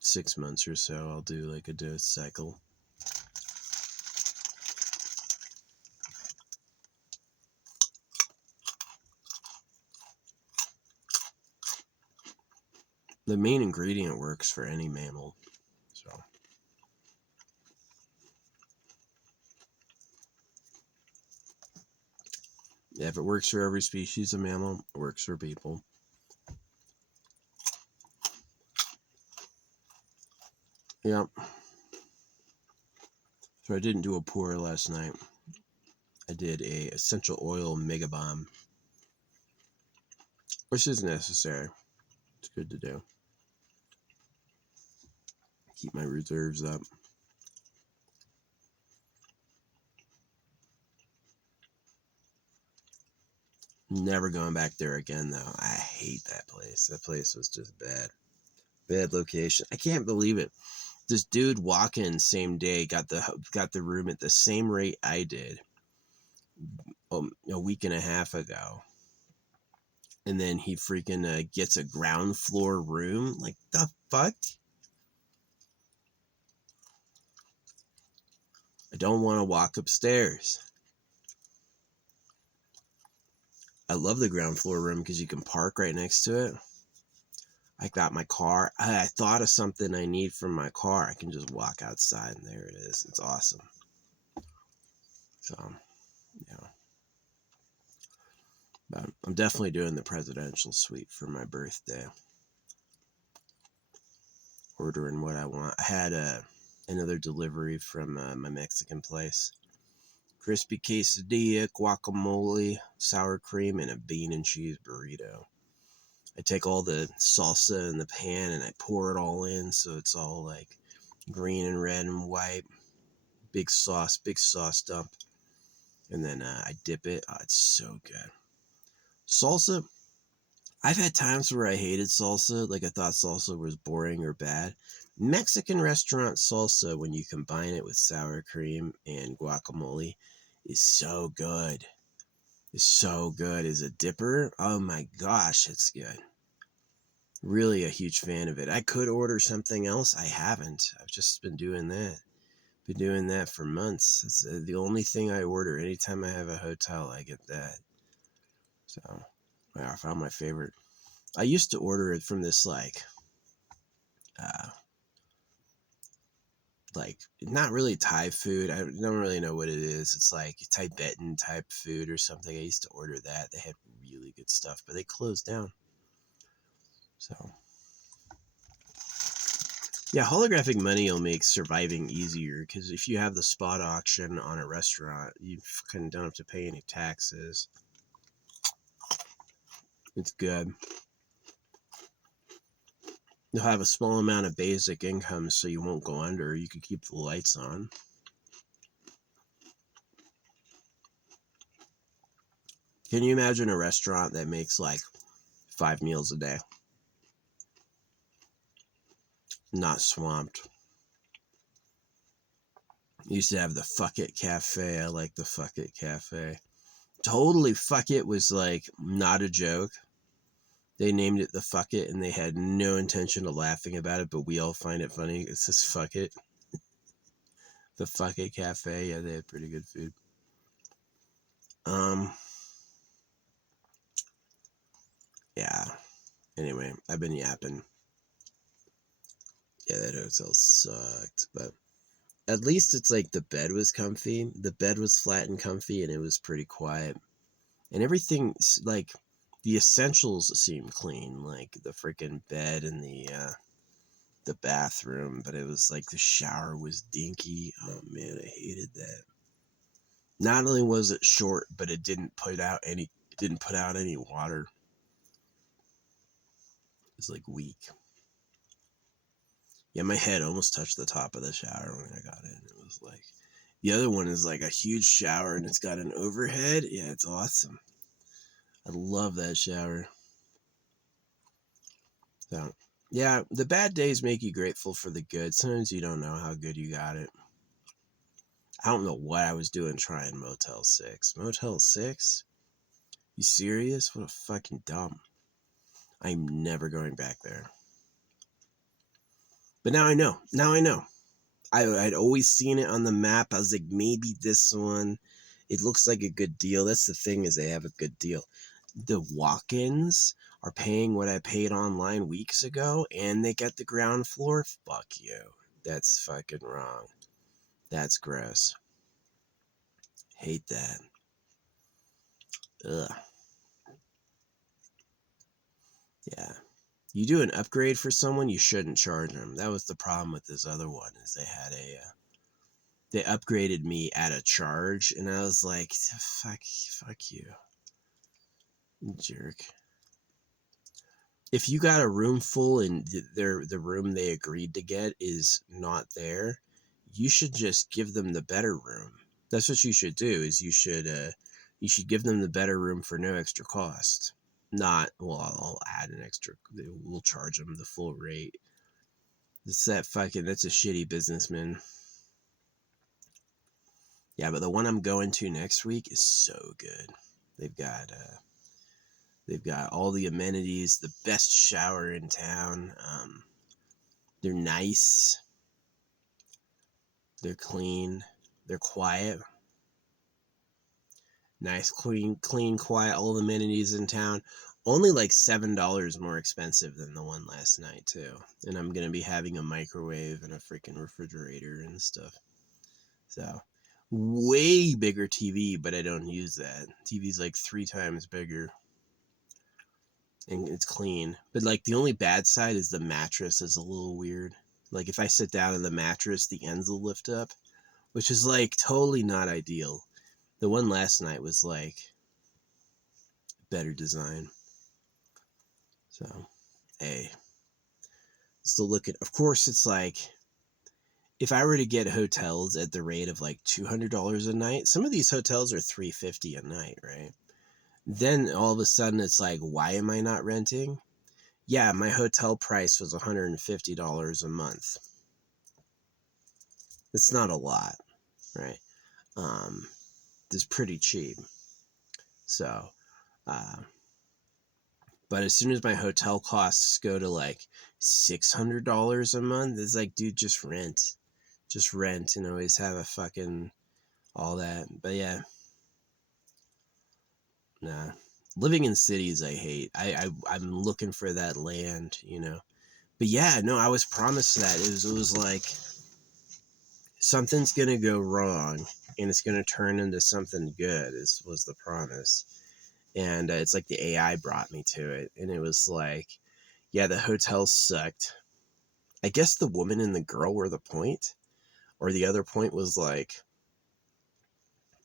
6 months or so, I'll do like a dose cycle. The main ingredient works for any mammal. So, yeah, if it works for every species of mammal, it works for people. Yep. So I didn't do a pour last night. I did a essential oil mega bomb, which is necessary. It's good to do. Keep my reserves up. Never going back there again, though. I hate that place. That place was just bad. Bad location. I can't believe it. This dude walk in same day, got the room at the same rate I did a week and a half ago. And then he freaking gets a ground floor room. Like, the fuck? I don't want to walk upstairs. I love the ground floor room because you can park right next to it. I got my car. I thought of something I need from my car. I can just walk outside and there it is. It's awesome. So, yeah. But I'm definitely doing the presidential suite for my birthday. Ordering what I want. I had another delivery from my Mexican place. Crispy quesadilla, guacamole, sour cream, and a bean and cheese burrito. I take all the salsa in the pan and I pour it all in so it's all like green and red and white. Big sauce dump. And then I dip it. Oh, it's so good. Salsa, I've had times where I hated salsa. Like I thought salsa was boring or bad. Mexican restaurant salsa, when you combine it with sour cream and guacamole, is so good. It's so good. As a dipper, oh my gosh, it's good. Really a huge fan of it. I could order something else. I haven't. I've just been doing that. Been doing that for months. It's the only thing I order. Anytime I have a hotel, I get that. So, wow, I found my favorite. I used to order it from this like not really Thai food. I don't really know what it is. It's like Tibetan type food or something. I used to order that. They had really good stuff, but they closed down. So, yeah, holographic money will make surviving easier because if you have the spot auction on a restaurant, you kind of don't have to pay any taxes. It's good. You'll have a small amount of basic income so you won't go under. You can keep the lights on. Can you imagine a restaurant that makes like 5 meals a day? Not swamped. Used to have the Fuck It Cafe. I like the Fuck It Cafe. Totally Fuck It was like not a joke. They named it the Fuck It and they had no intention of laughing about it, but we all find it funny. It's just Fuck It. The Fuck It Cafe. Yeah, they had pretty good food. Yeah. Anyway, I've been yapping. Yeah, that hotel sucked, but at least it's like the bed was comfy. The bed was flat and comfy and it was pretty quiet. And everything, like, the essentials seemed clean, like the freaking bed and the bathroom, but it was like the shower was dinky. Oh man, I hated that. Not only was it short, but it didn't put out any water. It was like weak. Yeah, my head almost touched the top of the shower when I got in. It was like, the other one is like a huge shower and it's got an overhead. Yeah, it's awesome. I love that shower. So, yeah, the bad days make you grateful for the good. Sometimes you don't know how good you got it. I don't know what I was doing trying Motel 6. Motel 6? You serious? What a fucking dumb. I'm never going back there. But now I know. Now I know. I'd always seen it on the map. I was like, maybe this one. It looks like a good deal. That's the thing, is they have a good deal. The walk-ins are paying what I paid online weeks ago and they get the ground floor? Fuck you. That's fucking wrong. That's gross. Hate that. Ugh. Yeah. You do an upgrade for someone, you shouldn't charge them. That was the problem with this other one, is they had they upgraded me at a charge, and I was like, fuck you, jerk. If you got a room full and the room they agreed to get is not there, you should just give them the better room. That's what you should do. Is you should give them the better room for no extra cost. Not, well, I'll add an extra. We'll charge them the full rate. That's a shitty businessman. Yeah, but the one I'm going to next week is so good. They've got all the amenities, the best shower in town. They're nice. They're clean. They're quiet. Nice, clean, quiet. All the amenities in town. Only like $7 more expensive than the one last night too. And I'm gonna be having a microwave and a freaking refrigerator and stuff. So, way bigger TV, but I don't use that. TV's like 3 times bigger. And it's clean. But like the only bad side is the mattress is a little weird. Like if I sit down on the mattress, the ends will lift up, which is like totally not ideal. The one last night was like better design. So, hey, still looking. Of course, it's like if I were to get hotels at the rate of like $200 a night, some of these hotels are $350 a night, right? Then all of a sudden it's like, why am I not renting? Yeah, my hotel price was $150 a month. It's not a lot, right? It's pretty cheap. So, but as soon as my hotel costs go to like $600 a month, it's like, dude, just rent and always have a fucking all that. But yeah, nah. Living in cities, I hate. I'm looking for that land, you know. But yeah, no, I was promised that. It was like something's gonna go wrong, and it's gonna turn into something good. Was the promise, and it's like the AI brought me to it, and it was like, yeah, the hotel sucked. I guess the woman and the girl were the point, or the other point was like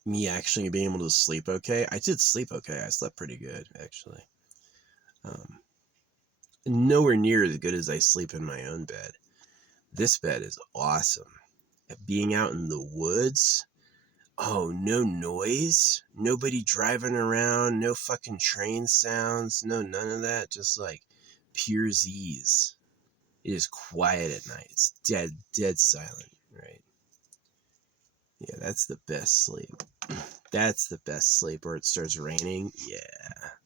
me actually being able to sleep okay. I did sleep okay. I slept pretty good, actually. Nowhere near as good as I sleep in my own bed. This bed is awesome. Being out in the woods, oh, no noise, nobody driving around, no fucking train sounds, no none of that, just like pure Z's. It is quiet at night. It's dead silent, right? Yeah, that's the best sleep. That's the best sleep, where it starts raining. Yeah,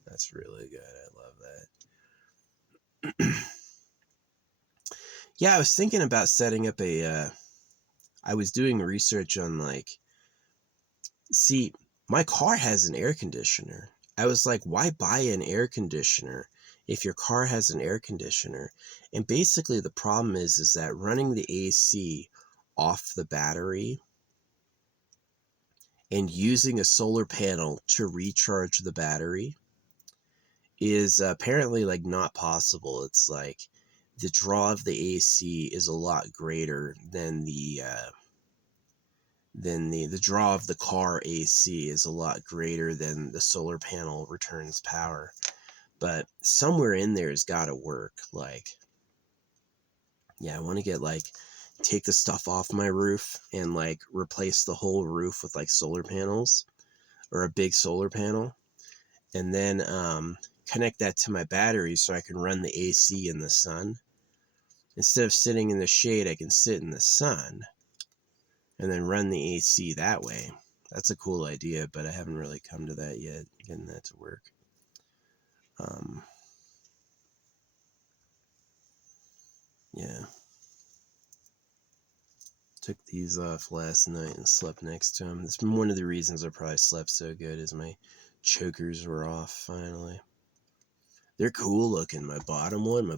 that's really good. I love that. Yeah, I was thinking about setting up I was doing research on like, see, my car has an air conditioner. I was like, why buy an air conditioner if your car has an air conditioner? And basically the problem is that running the AC off the battery and using a solar panel to recharge the battery is apparently like not possible. It's like the draw of the AC is a lot greater than the draw of the car AC is a lot greater than the solar panel returns power. But somewhere in there has got to work. Like, yeah, I want to get like take the stuff off my roof and like replace the whole roof with like solar panels or a big solar panel, and then connect that to my battery so I can run the AC in the sun. Instead of sitting in the shade, I can sit in the sun and then run the AC that way. That's a cool idea, but I haven't really come to that yet, getting that to work. Yeah. Took these off last night and slept next to them. That's been one of the reasons I probably slept so good, is my chokers were off finally. They're cool looking. My bottom one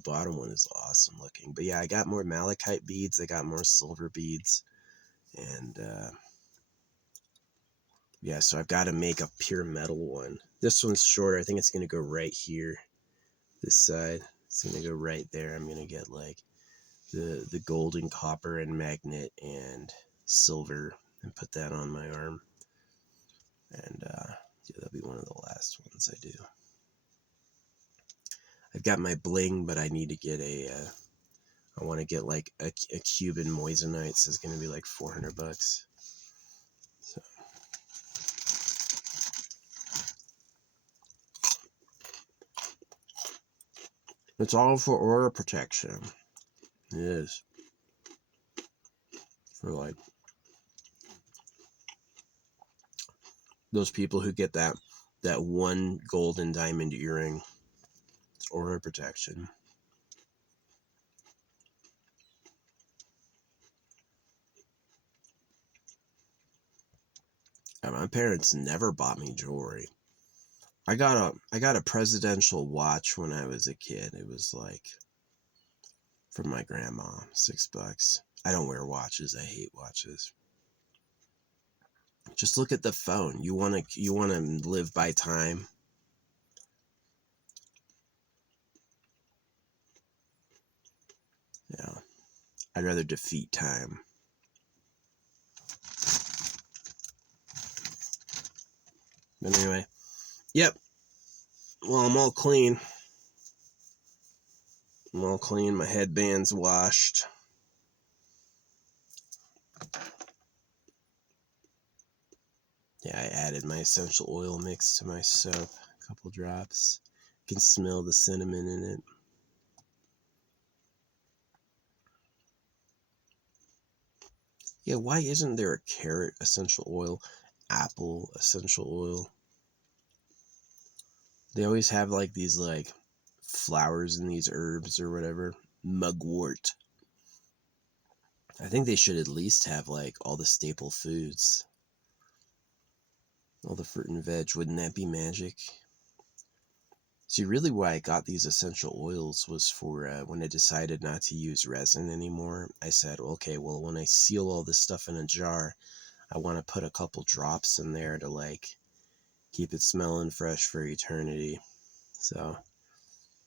is awesome looking. But yeah, I got more malachite beads. I got more silver beads. And yeah, so I've got to make a pure metal one. This one's shorter. I think it's going to go right here. This side. It's going to go right there. I'm going to get like the gold and copper and magnet and silver and put that on my arm. And yeah, that'll be one of the last ones I do. I've got my bling, but I need to get I want to get like a Cuban moissanite, so it's going to be like $400. So. It's all for aura protection. It is. For like those people who get that one gold and diamond earring. It's aura protection. And my parents never bought me jewelry. I got a presidential watch when I was a kid. It was like from my grandma, $6. I don't wear watches. I hate watches. Just look at the phone. You wanna live by time. Yeah. I'd rather defeat time. But anyway. Yep. Well, I'm all clean. My headband's washed. Yeah, I added my essential oil mix to my soap. A couple drops. You can smell the cinnamon in it. Yeah, why isn't there a carrot essential oil, apple essential oil? They always have like these like flowers and these herbs or whatever. Mugwort. I think they should at least have like all the staple foods. All the fruit and veg. Wouldn't that be magic? See, really why I got these essential oils was for when I decided not to use resin anymore. I said, okay, well, when I seal all this stuff in a jar, I want to put a couple drops in there to like keep it smelling fresh for eternity. So,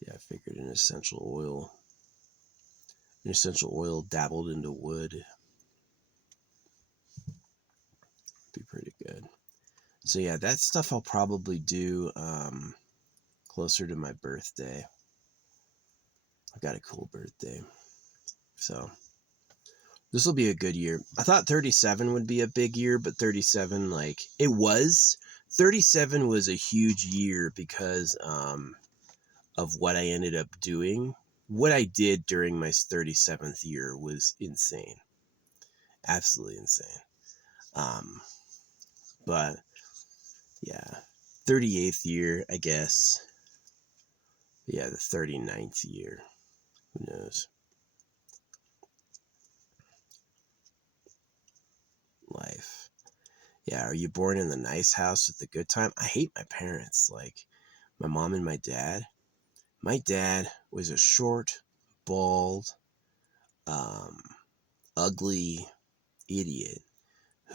yeah, I figured an essential oil dabbled into wood. Be pretty good. So yeah, that stuff I'll probably do closer to my birthday. I got a cool birthday. So this will be a good year. I thought 37 would be a big year, but 37, like, it was. 37 was a huge year because of what I ended up doing. What I did during my 37th year was insane. Absolutely insane. But yeah, 38th year, I guess. Yeah, the 39th year. Who knows? Life. Yeah, are you born in the nice house with the good time? I hate my parents, like my mom and my dad. My dad was a short, bald, ugly idiot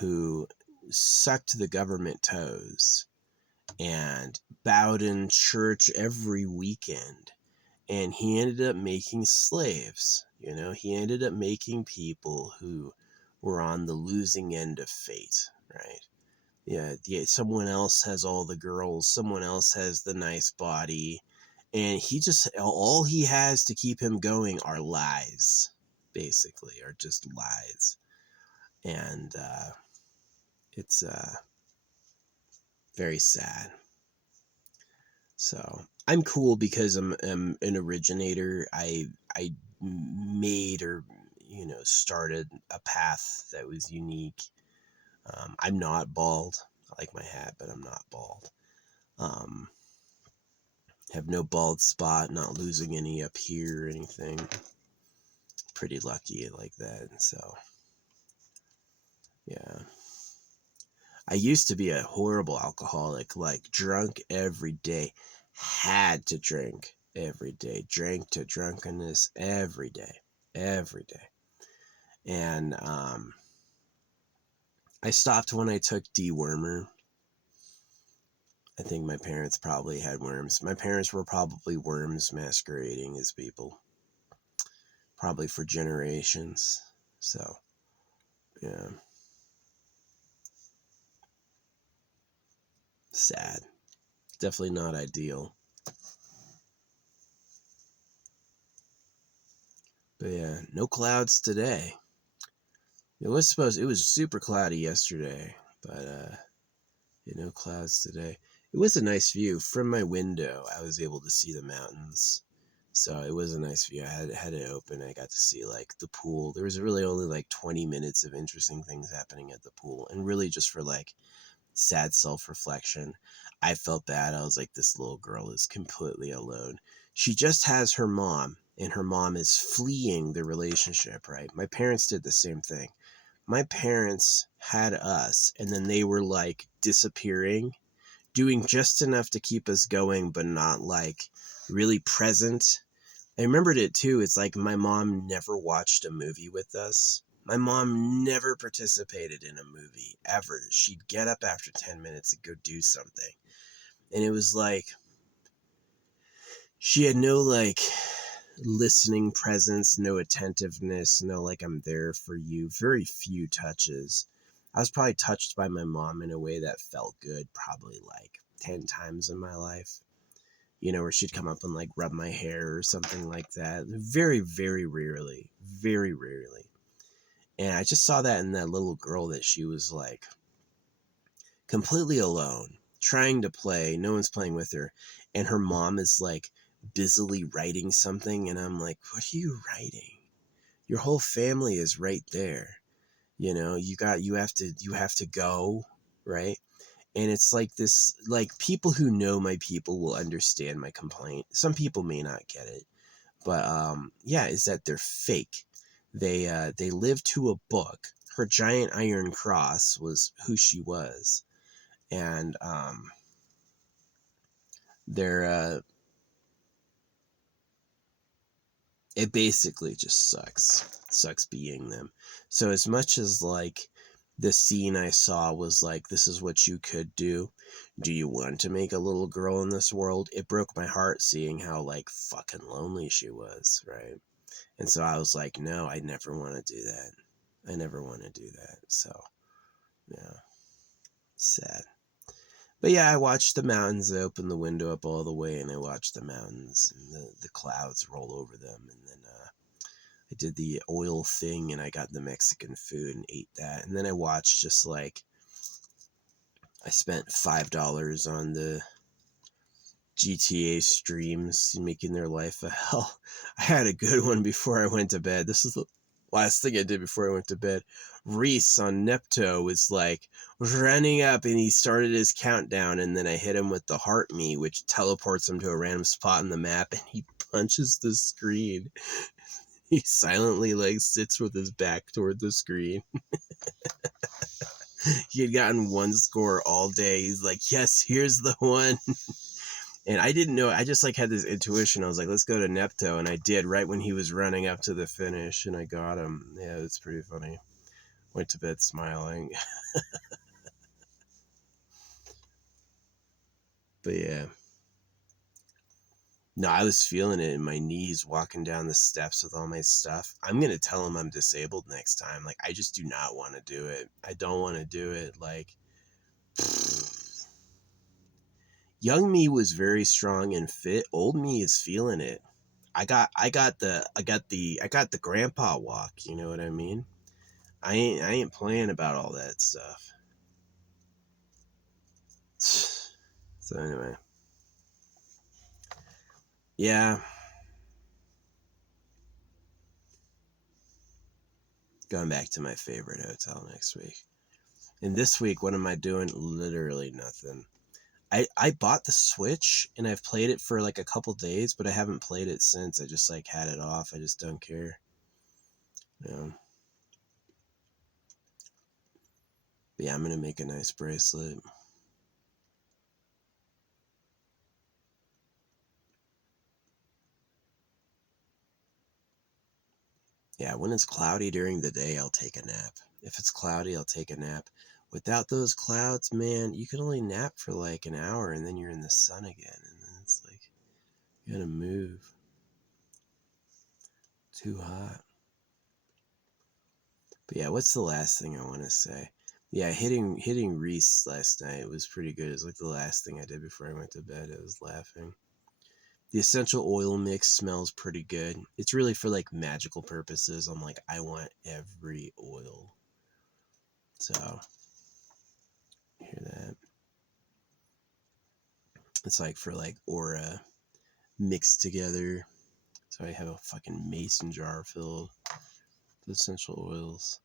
who sucked the government toes and bowed in church every weekend. And he ended up making slaves. He ended up making people who were on the losing end of fate, right? Yeah, someone else has all the girls, someone else has the nice body, and all he has to keep him going are lies, basically, are just lies. And it's very sad. So I'm cool because I'm an originator. I made or started a path that was unique. I'm not bald. I like my hat, but I'm not bald. Have no bald spot, not losing any up here or anything. Pretty lucky like that. So yeah. I used to be a horrible alcoholic, like drunk every day. Had to drink every day, drank to drunkenness every day, every day. And I stopped when I took dewormer. I think my parents probably had worms. My parents were probably worms masquerading as people, probably for generations. So, yeah, sad. Definitely not ideal. But yeah, no clouds today. It was super cloudy yesterday, but no clouds today. It was a nice view. From my window, I was able to see the mountains. So it was a nice view. I had it open. I got to see like the pool. There was really only like 20 minutes of interesting things happening at the pool, and really just for like sad self-reflection. I felt bad. I was like, this little girl is completely alone. She just has her mom, and her mom is fleeing the relationship, right? My parents did the same thing. My parents had us, and then they were like disappearing, doing just enough to keep us going, but not like really present. I remembered it too. It's like my mom never watched a movie with us. My mom never participated in a movie ever. She'd get up after 10 minutes and go do something. And it was like she had no like listening presence, no attentiveness, no like I'm there for you. Very few touches. I was probably touched by my mom in a way that felt good probably like 10 times in my life. You know, where she'd come up and like rub my hair or something like that. Very, very rarely. Very rarely. And I just saw that in that little girl, that she was like completely alone, trying to play. No one's playing with her. And her mom is like busily writing something. And I'm like, what are you writing? Your whole family is right there. You know, you have to go, right? And it's like this, like people who know my people will understand my complaint. Some people may not get it, but yeah, is that they're fake. They live to a book. Her giant iron cross was who she was, and they're it basically just sucks being them. So as much as like the scene I saw was like, this is what you could do. Do you want to make a little girl in this world? It broke my heart seeing how like fucking lonely she was, right? And so I was like, no, I never want to do that. I never want to do that. So, yeah, sad. But yeah, I watched the mountains. I opened the window up all the way, and I watched the mountains and the clouds roll over them. And then I did the oil thing, and I got the Mexican food and ate that. And then I watched just like, I spent $5 on the GTA streams, making their life a hell. I had a good one before I went to bed. This is the last thing I did before I went to bed. Reese on Nepto was like running up, and he started his countdown, and then I hit him with the heart me, which teleports him to a random spot in the map, and he punches the screen. He silently like sits with his back toward the screen. He had gotten one score all day. He's like, yes, here's the one. And I didn't know. I just like had this intuition. I was like, let's go to Nepto. And I did right when he was running up to the finish, and I got him. Yeah, it's pretty funny. Went to bed smiling. But yeah. No, I was feeling it in my knees walking down the steps with all my stuff. I'm going to tell him I'm disabled next time. Like, I just do not want to do it. I don't want to do it. Like, young me was very strong and fit. Old me is feeling it. I got the grandpa walk, you know what I mean? I ain't playing about all that stuff. So anyway. Yeah. Going back to my favorite hotel next week. And this week, what am I doing? Literally nothing. I bought the Switch, and I've played it for like a couple days, but I haven't played it since. I just like had it off. I just don't care. You know? But yeah, I'm gonna make a nice bracelet. Yeah, when it's cloudy during the day, I'll take a nap. If it's cloudy, I'll take a nap. Without those clouds, man, you can only nap for like an hour and then you're in the sun again. And then it's like, you gotta move. Too hot. But yeah, what's the last thing I want to say? Yeah, hitting Reese last night was pretty good. It was like the last thing I did before I went to bed. I was laughing. The essential oil mix smells pretty good. It's really for like magical purposes. I'm like, I want every oil. So, hear that? It's like for like aura mixed together. So I have a fucking mason jar filled with essential oils.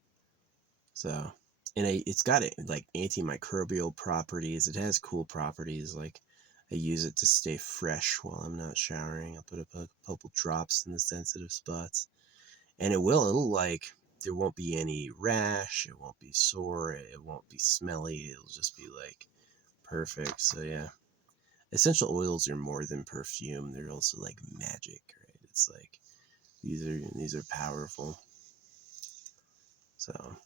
So, and it's got like antimicrobial properties. It has cool properties. Like I use it to stay fresh while I'm not showering. I'll put a couple drops in the sensitive spots, and it'll like, there won't be any rash. It won't be sore. It won't be smelly. It'll just be like perfect. So yeah, essential oils are more than perfume. They're also like magic, right? It's like these are powerful. So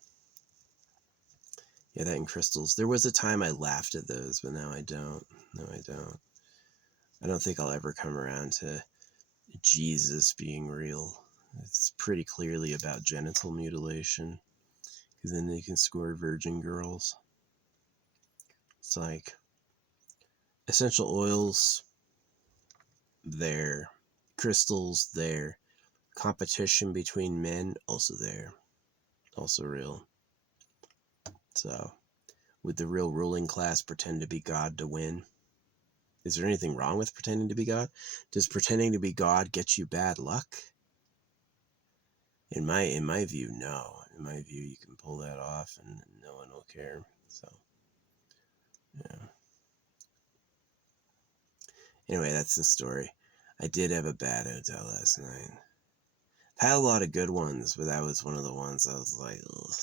yeah, that and crystals. There was a time I laughed at those, but now I don't. No, I don't. I don't think I'll ever come around to Jesus being real. It's pretty clearly about genital mutilation, because then they can score virgin girls. It's like essential oils there, crystals there, competition between men also there, also real. So, would the real ruling class pretend to be God to win? Is there anything wrong with pretending to be God? Does pretending to be God get you bad luck? In my view, no. In my view, you can pull that off and no one will care. So, yeah. Anyway, that's the story. I did have a bad hotel last night. I had a lot of good ones, but that was one of the ones I was like, ugh.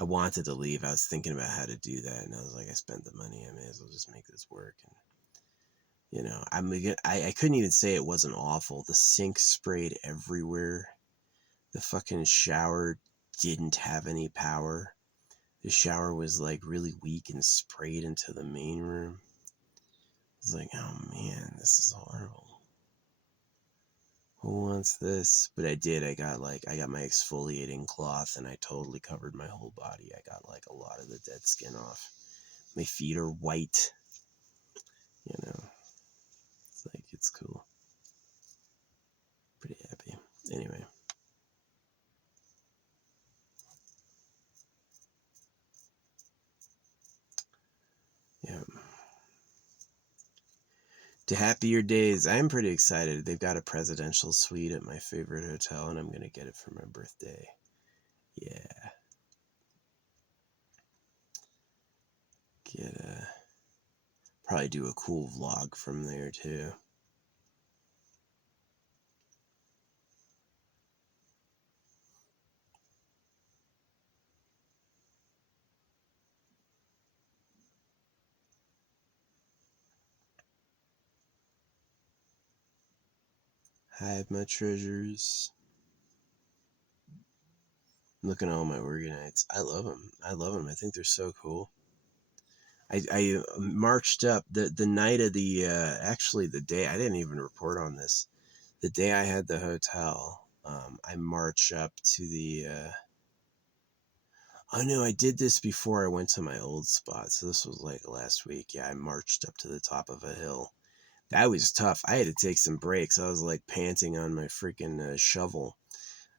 I wanted to leave. I was thinking about how to do that, and I was like, I spent the money. I may as well just make this work. And I couldn't even say it wasn't awful. The sink sprayed everywhere. The fucking shower didn't have any power. The shower was like really weak and sprayed into the main room. It's like, oh man, this is horrible. Who wants this? But I did. I got my exfoliating cloth and I totally covered my whole body. I got like a lot of the dead skin off. My feet are white. It's like, it's cool. Pretty happy. Anyway. Yeah. To happier days. I'm pretty excited. They've got a presidential suite at my favorite hotel, and I'm going to get it for my birthday. Yeah. Probably do a cool vlog from there, too. Hide my treasures. I'm looking at all my Organites. I love them. I think they're so cool. I marched up the night of actually the day, I didn't even report on this. The day I had the hotel, I marched up to oh no, I did this before I went to my old spot. So this was like last week. Yeah, I marched up to the top of a hill. That was tough. I had to take some breaks. I was like panting on my freaking shovel.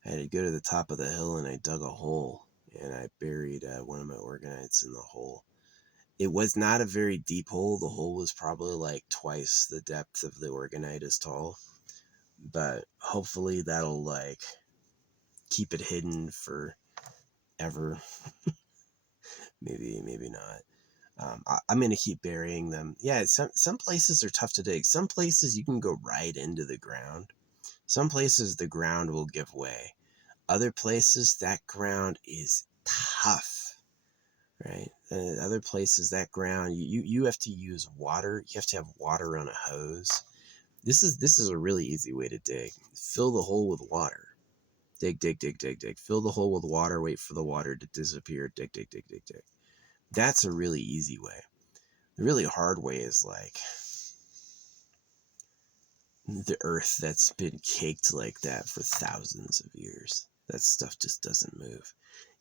I had to go to the top of the hill and I dug a hole and I buried one of my Organites in the hole. It was not a very deep hole. The hole was probably like twice the depth of the Organite is tall. But hopefully that'll like keep it hidden forever. Maybe not. I'm gonna keep burying them. Yeah, some places are tough to dig. Some places you can go right into the ground. Some places the ground will give way. Other places that ground is tough, right? Other places that ground you have to use water. You have to have water on a hose. This is a really easy way to dig. Fill the hole with water. Dig, dig, dig, dig, dig. Fill the hole with water, wait for the water to disappear. Dig, dig, dig, dig, dig. That's a really easy way. The really hard way is like the earth that's been caked like that for thousands of years. That stuff just doesn't move.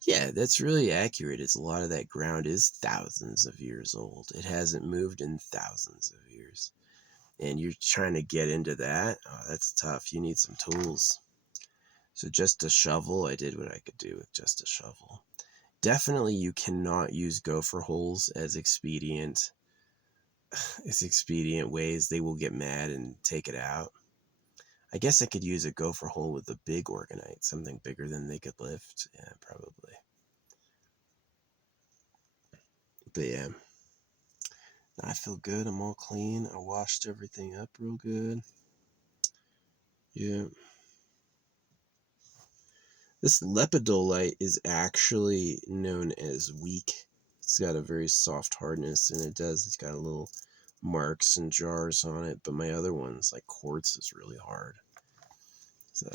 Yeah, that's really accurate. It's a lot of that ground is thousands of years old. It hasn't moved in thousands of years. And you're trying to get into that? Oh, that's tough. You need some tools. So just a shovel, I did what I could do with just a shovel. Definitely you cannot use gopher holes as expedient ways. They will get mad and take it out. I guess I could use a gopher hole with a big orgonite, something bigger than they could lift. Yeah, probably. But yeah, I feel good. I'm all clean. I washed everything up real good. Yeah. This lepidolite is actually known as weak. It's got a very soft hardness, and it's got a little marks and jars on it, but my other ones, like quartz, is really hard. So,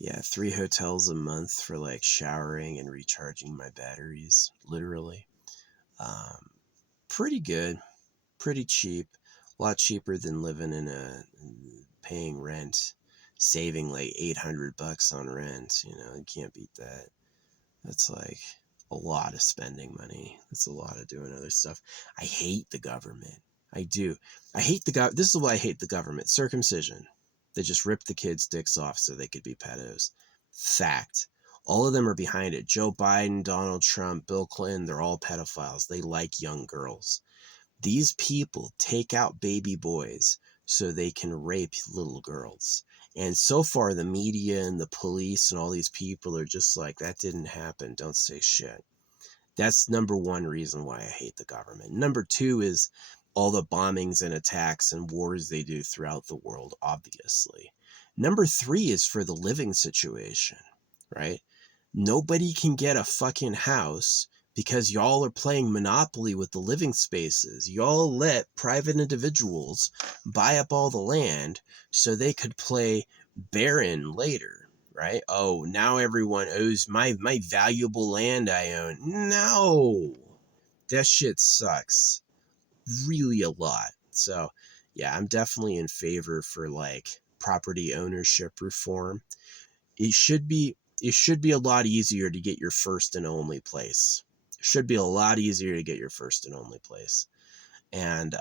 yeah, 3 hotels a month for like showering and recharging my batteries, literally. Pretty good, pretty cheap, a lot cheaper than living paying rent, saving like $800 on rent. You can't beat that. That's like a lot of spending money. That's a lot of doing other stuff. I hate the government. I do. I hate this is why I hate the government. Circumcision. They just ripped the kids' dicks off so they could be pedos. Fact. All of them are behind it. Joe Biden, Donald Trump, Bill Clinton, they're all pedophiles. They like young girls. These people take out baby boys so they can rape little girls. And so far, the media and the police and all these people are just like, that didn't happen. Don't say shit. That's number one reason why I hate the government. Number two is all the bombings and attacks and wars they do throughout the world, obviously. Number three is for the living situation, right? Nobody can get a fucking house because y'all are playing Monopoly with the living spaces. Y'all let private individuals buy up all the land so they could play Baron later, right? Oh, now everyone owes my valuable land I own. No, that shit sucks really a lot. So, yeah, I'm definitely in favor for like property ownership reform. It should be a lot easier to get your first and only place. It should be a lot easier to get your first and only place. And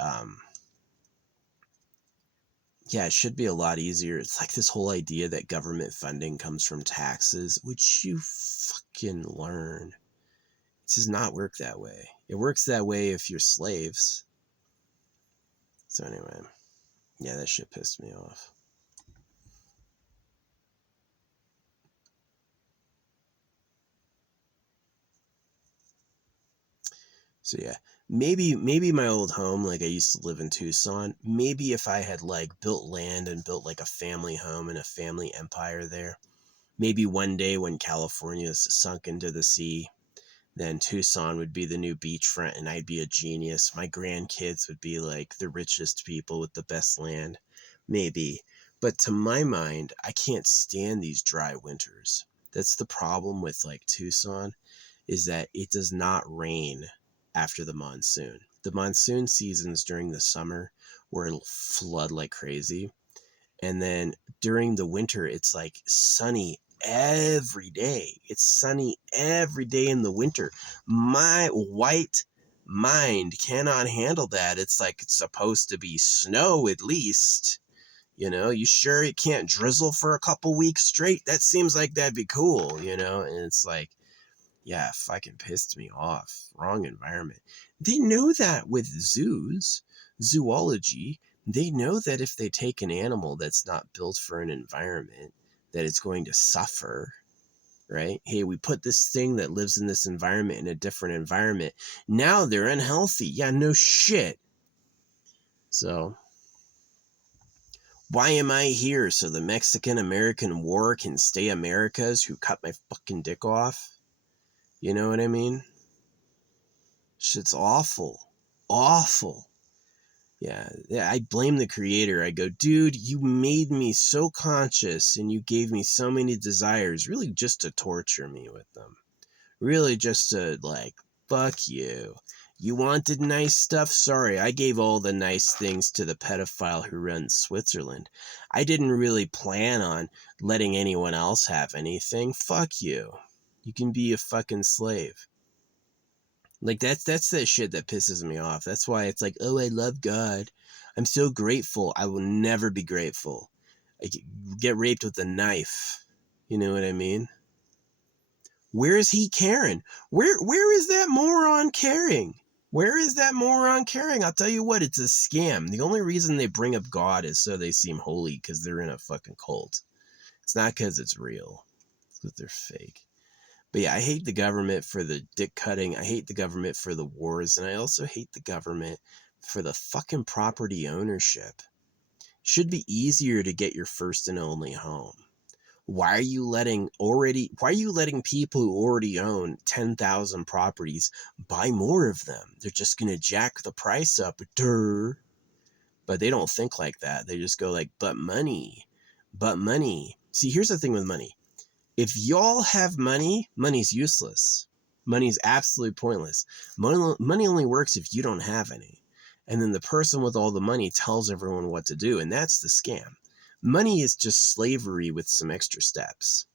yeah, it should be a lot easier. It's like this whole idea that government funding comes from taxes, which you fucking learn. It does not work that way. It works that way if you're slaves. So anyway, yeah, that shit pissed me off. So yeah, maybe my old home, like I used to live in Tucson, maybe if I had like built land and built like a family home and a family empire there, maybe one day when California's sunk into the sea, then Tucson would be the new beachfront and I'd be a genius. My grandkids would be like the richest people with the best land. Maybe. But to my mind, I can't stand these dry winters. That's the problem with like Tucson, is that it does not rain after the monsoon. The monsoon seasons during the summer where it'll flood like crazy. And then during the winter, it's like sunny every day. It's sunny every day in the winter. My white mind cannot handle that. It's like it's supposed to be snow at least. You sure it can't drizzle for a couple weeks straight? That seems like that'd be cool, And it's like, yeah, fucking pissed me off. Wrong environment. They know that with zoology, they know that if they take an animal that's not built for an environment, that it's going to suffer, right? Hey, we put this thing that lives in this environment in a different environment. Now they're unhealthy. Yeah, no shit. So, why am I here? So the Mexican-American War can stay America's who cut my fucking dick off? You know what I mean? Shit's awful. Awful. Yeah, I blame the creator. I go, dude, you made me so conscious and you gave me so many desires, really just to torture me with them. Really just to, like, fuck you. You wanted nice stuff? Sorry, I gave all the nice things to the pedophile who runs Switzerland. I didn't really plan on letting anyone else have anything. Fuck you. You can be a fucking slave. Like, that's that shit that pisses me off. That's why it's like, oh, I love God. I'm so grateful. I will never be grateful. I get raped with a knife. You know what I mean? Where is he caring? Where is that moron caring? Where is that moron caring? I'll tell you what, it's a scam. The only reason they bring up God is so they seem holy because they're in a fucking cult. It's not because it's real. It's because they're fake. But yeah, I hate the government for the dick cutting. I hate the government for the wars. And I also hate the government for the fucking property ownership. Should be easier to get your first and only home. Why are you letting people who already own 10,000 properties buy more of them? They're just going to jack the price up. Durr. But they don't think like that. They just go like, but money. See, here's the thing with money. If y'all have money, money's useless. Money's absolutely pointless. Money only works if you don't have any. And then the person with all the money tells everyone what to do, and that's the scam. Money is just slavery with some extra steps.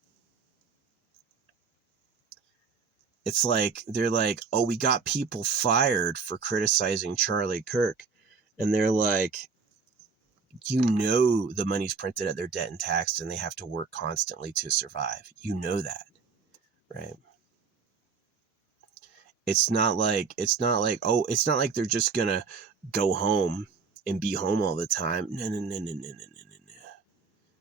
It's like, they're like, oh, we got people fired for criticizing Charlie Kirk. And they're like, you know the money's printed at their debt and taxed, and they have to work constantly to survive. You know that, right? It's not like they're just gonna go home and be home all the time. No.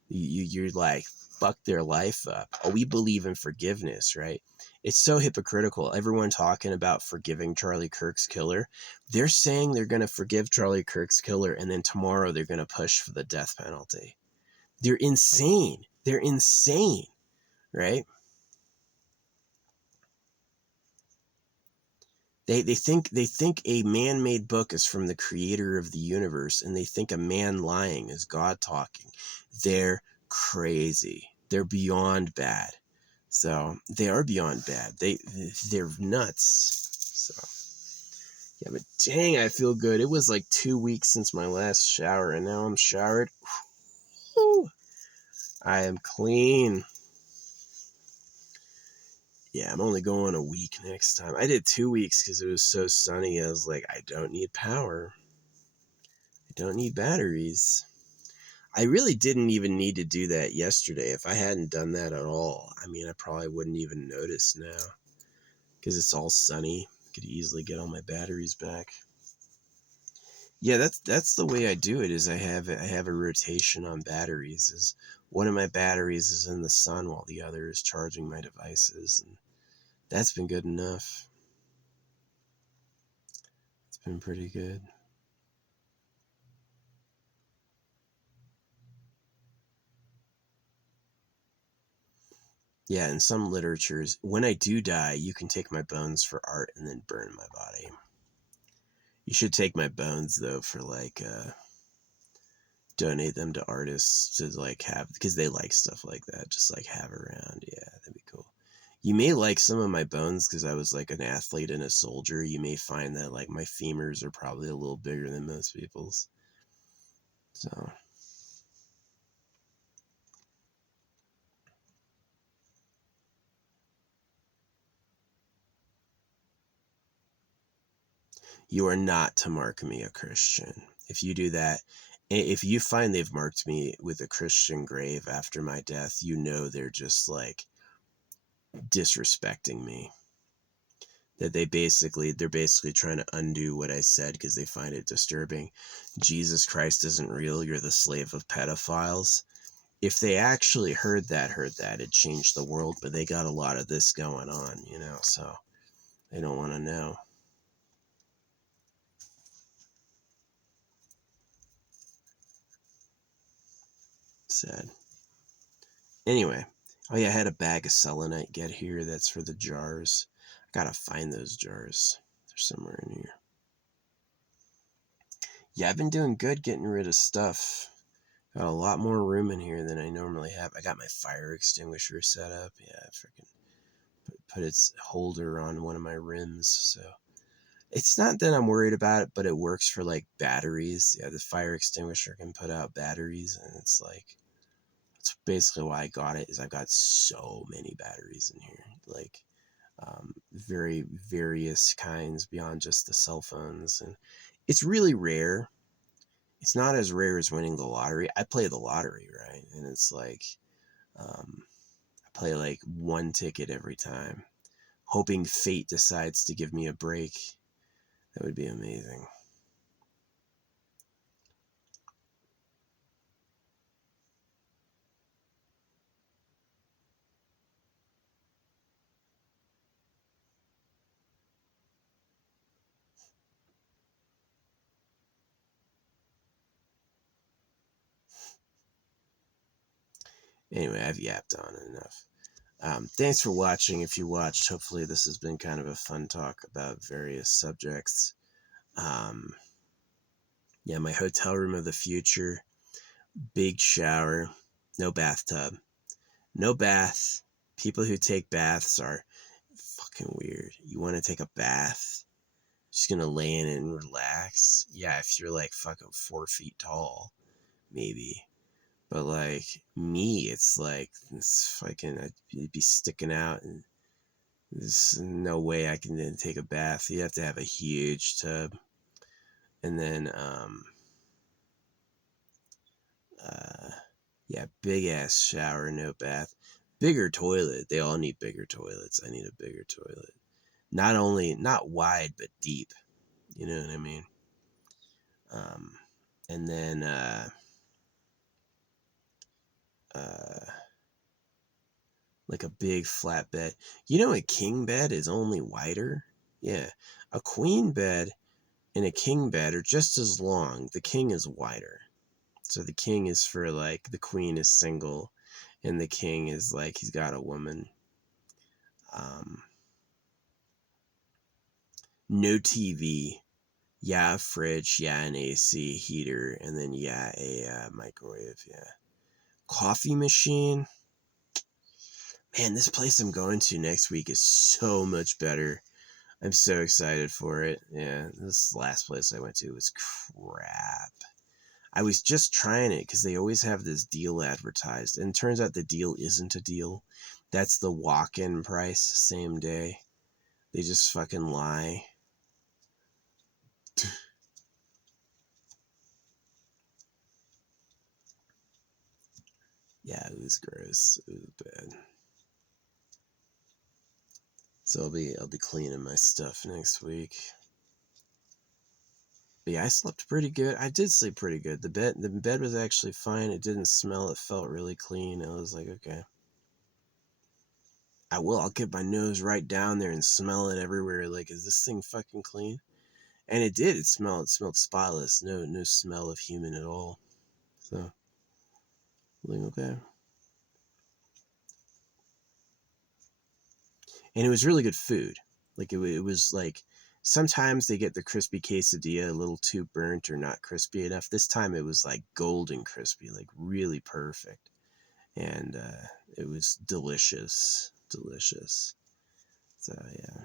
You're like, fuck their life up. Oh, we believe in forgiveness, right? It's so hypocritical. Everyone talking about forgiving Charlie Kirk's killer. They're saying they're going to forgive Charlie Kirk's killer, and then tomorrow they're going to push for the death penalty. They're insane. They're insane, right? They think a man-made book is from the creator of the universe, and they think a man lying is God talking. They're crazy. They're beyond bad. So they are beyond bad. They're nuts. So yeah, but dang, I feel good. It was like 2 weeks since my last shower, and now I'm showered. Whew. I am clean. Yeah, I'm only going a week next time. I did 2 weeks because it was so sunny. I was like, I don't need power. I don't need batteries. I really didn't even need to do that yesterday. If I hadn't done that at all, I mean, I probably wouldn't even notice now because it's all sunny. I could easily get all my batteries back. Yeah, that's the way I do it. Is I have a rotation on batteries. Is one of my batteries is in the sun while the other is charging my devices, and that's been good enough. It's been pretty good. Yeah, in some literatures, when I do die, you can take my bones for art and then burn my body. You should take my bones though for like donate them to artists to like have, because they like stuff like that, just like have around. Yeah, that'd be cool. You may like some of my bones because I was like an athlete and a soldier. You may find that like my femurs are probably a little bigger than most people's. So you are not to mark me a Christian. If you do that, if you find they've marked me with a Christian grave after my death, you know they're just like disrespecting me. That they're basically trying to undo what I said because they find it disturbing. Jesus Christ isn't real. You're the slave of pedophiles. If they actually heard that, it changed the world. But they got a lot of this going on, so they don't want to know. Sad. Anyway, oh yeah, I had a bag of selenite get here. That's for the jars. I gotta find those jars. They're somewhere in here. Yeah, I've been doing good getting rid of stuff. Got a lot more room in here than I normally have. I got my fire extinguisher set up. Yeah, I freaking put its holder on one of my rims. So it's not that I'm worried about it, but it works for like batteries. Yeah, the fire extinguisher can put out batteries, and it's like, it's basically why I got it. Is I've got so many batteries in here, like very various kinds beyond just the cell phones, and it's really rare. It's not as rare as winning the lottery. I play the lottery, right? And it's like, I play like one ticket every time, hoping fate decides to give me a break. That would be amazing. Anyway, I've yapped on enough. Thanks for watching. If you watched, hopefully this has been kind of a fun talk about various subjects. Yeah, my hotel room of the future, big shower, no bathtub, no bath. People who take baths are fucking weird. You want to take a bath? Just gonna lay in it and relax? Yeah, if you're like fucking 4 feet tall, maybe. But like me, it's like it's fucking. I'd be sticking out, and there's no way I can then take a bath. You have to have a huge tub, and then yeah, big ass shower, no bath, bigger toilet. They all need bigger toilets. I need a bigger toilet. Not wide but deep. You know what I mean? Um, and then uh, like a big flat bed. You know, a king bed is only wider. Yeah, a queen bed and a king bed are just as long. The king is wider. So the king is for like, the queen is single, and the king is like, he's got a woman. Um, no TV. Yeah, a fridge. Yeah, an AC heater, and then yeah, a microwave. Yeah, coffee machine. Man, this place I'm going to next week is so much better. I'm so excited for it. Yeah, this last place I went to was crap. I was just trying it because they always have this deal advertised, and it turns out the deal isn't a deal. That's the walk-in price, same day. They just fucking lie. Yeah, it was gross. It was bad. So I'll be cleaning my stuff next week. But yeah, I slept pretty good. I did sleep pretty good. The bed was actually fine. It didn't smell. It felt really clean. I was like, okay. I'll get my nose right down there and smell it everywhere. Like, is this thing fucking clean? And it did. It smelled spotless. No smell of human at all. So, like, okay. And it was really good food. Like, it was like, sometimes they get the crispy quesadilla a little too burnt or not crispy enough. This time it was like golden crispy, like really perfect. And it was delicious. Delicious. So, yeah.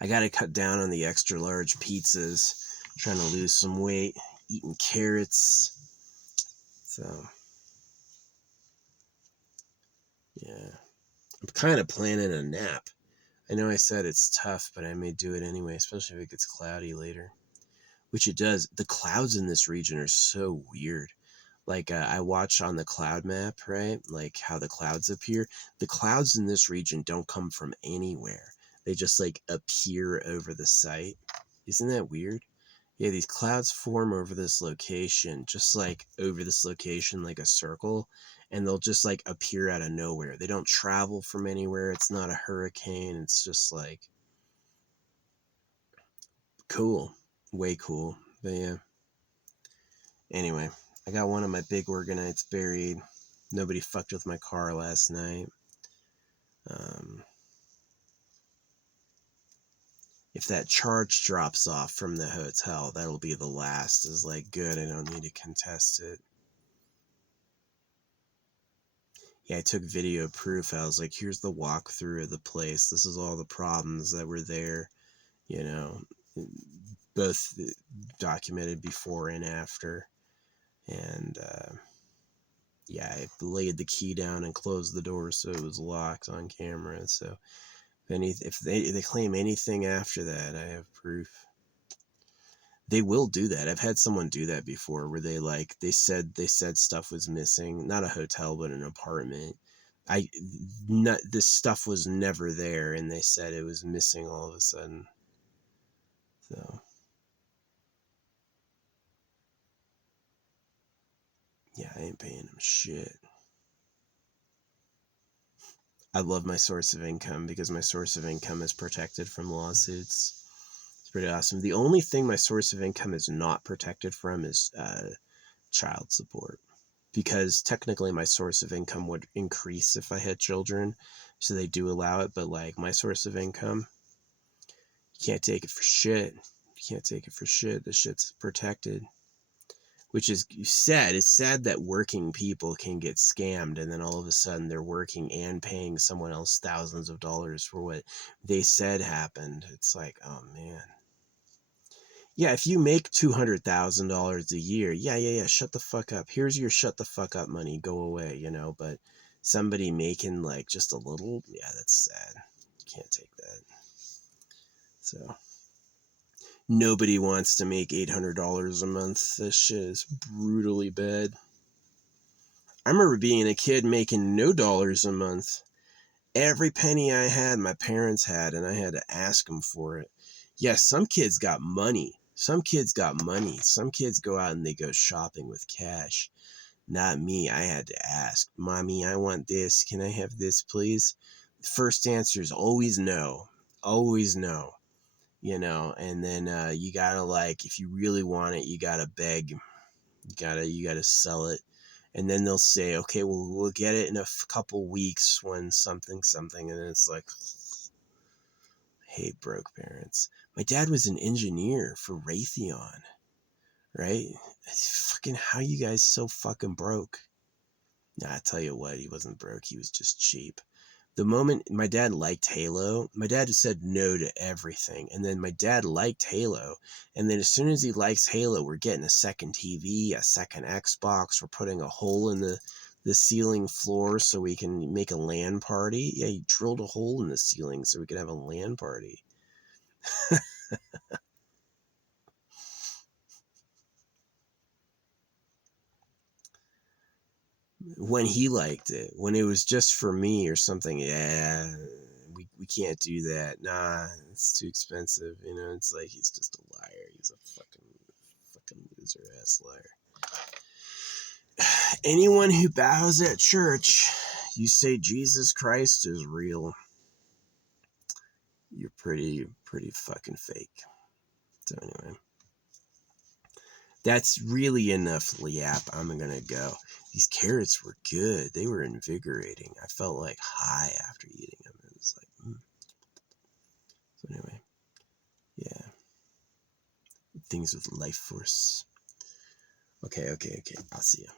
I got to cut down on the extra large pizzas. Trying to lose some weight. Eating carrots. So, yeah. I'm kind of planning a nap. I know I said it's tough, but I may do it anyway, especially if it gets cloudy later. Which it does. The clouds in this region are so weird. Like, I watch on the cloud map, right? Like how the clouds appear. The clouds in this region don't come from anywhere. They just like appear over the site. Isn't that weird? Yeah, these clouds form over this location, just like over this location, like a circle, and they'll just like appear out of nowhere. They don't travel from anywhere. It's not a hurricane. It's just like cool, way cool. But yeah. Anyway, I got one of my big organites buried. Nobody fucked with my car last night. Um, If that charge drops off from the hotel, that'll be the last. Is like, good, I don't need to contest it. Yeah, I took video proof. I was like, here's the walkthrough of the place. This is all the problems that were there, you know, both documented before and after. And yeah, I laid the key down and closed the door so it was locked on camera. So if they claim anything after that, I have proof. They will do that. I've had someone do that before, where they said stuff was missing, not a hotel but an apartment. This stuff was never there, and they said it was missing all of a sudden. So yeah, I ain't paying them shit. I love my source of income because my source of income is protected from lawsuits. It's pretty awesome. The only thing my source of income is not protected from is child support, because technically my source of income would increase if I had children, so they do allow it. But like, my source of income, you can't take it for shit. You can't take it for shit. The shit's protected. Which is sad. It's sad that working people can get scammed, and then all of a sudden they're working and paying someone else thousands of dollars for what they said happened. It's like, oh man. Yeah, if you make $200,000 a year, yeah, shut the fuck up. Here's your shut the fuck up money. Go away, you know. But somebody making like just a little, yeah, that's sad. Can't take that. So nobody wants to make $800 a month. This shit is brutally bad. I remember being a kid making no dollars a month. Every penny I had, my parents had, and I had to ask them for it. Yes, some kids got money. Some kids got money. Some kids go out and they go shopping with cash. Not me. I had to ask, Mommy, I want this. Can I have this, please? First answer is always no. Always no. You know, and then you gotta, like, if you really want it, you gotta beg. You gotta sell it. And then they'll say, okay, well, we'll get it in a couple weeks when something. And it's like, I hate broke parents. My dad was an engineer for Raytheon, right? Fucking, how you guys so fucking broke? Nah, I tell you what, he wasn't broke. He was just cheap. The moment my dad liked Halo, my dad said no to everything. And then my dad liked Halo. And then as soon as he likes Halo, we're getting a second TV, a second Xbox. We're putting a hole in the ceiling floor so we can make a LAN party. Yeah, he drilled a hole in the ceiling so we could have a LAN party. When he liked it, when it was just for me or something, yeah, we can't do that. Nah, it's too expensive. You know, it's like, he's just a liar. He's a fucking loser ass liar. Anyone who bows at church, you say Jesus Christ is real, you're pretty fucking fake. So anyway, that's really enough yap. I'm gonna go. These carrots were good. They were invigorating. I felt like high after eating them. It was like, So anyway, yeah. Things with life force. Okay. I'll see you.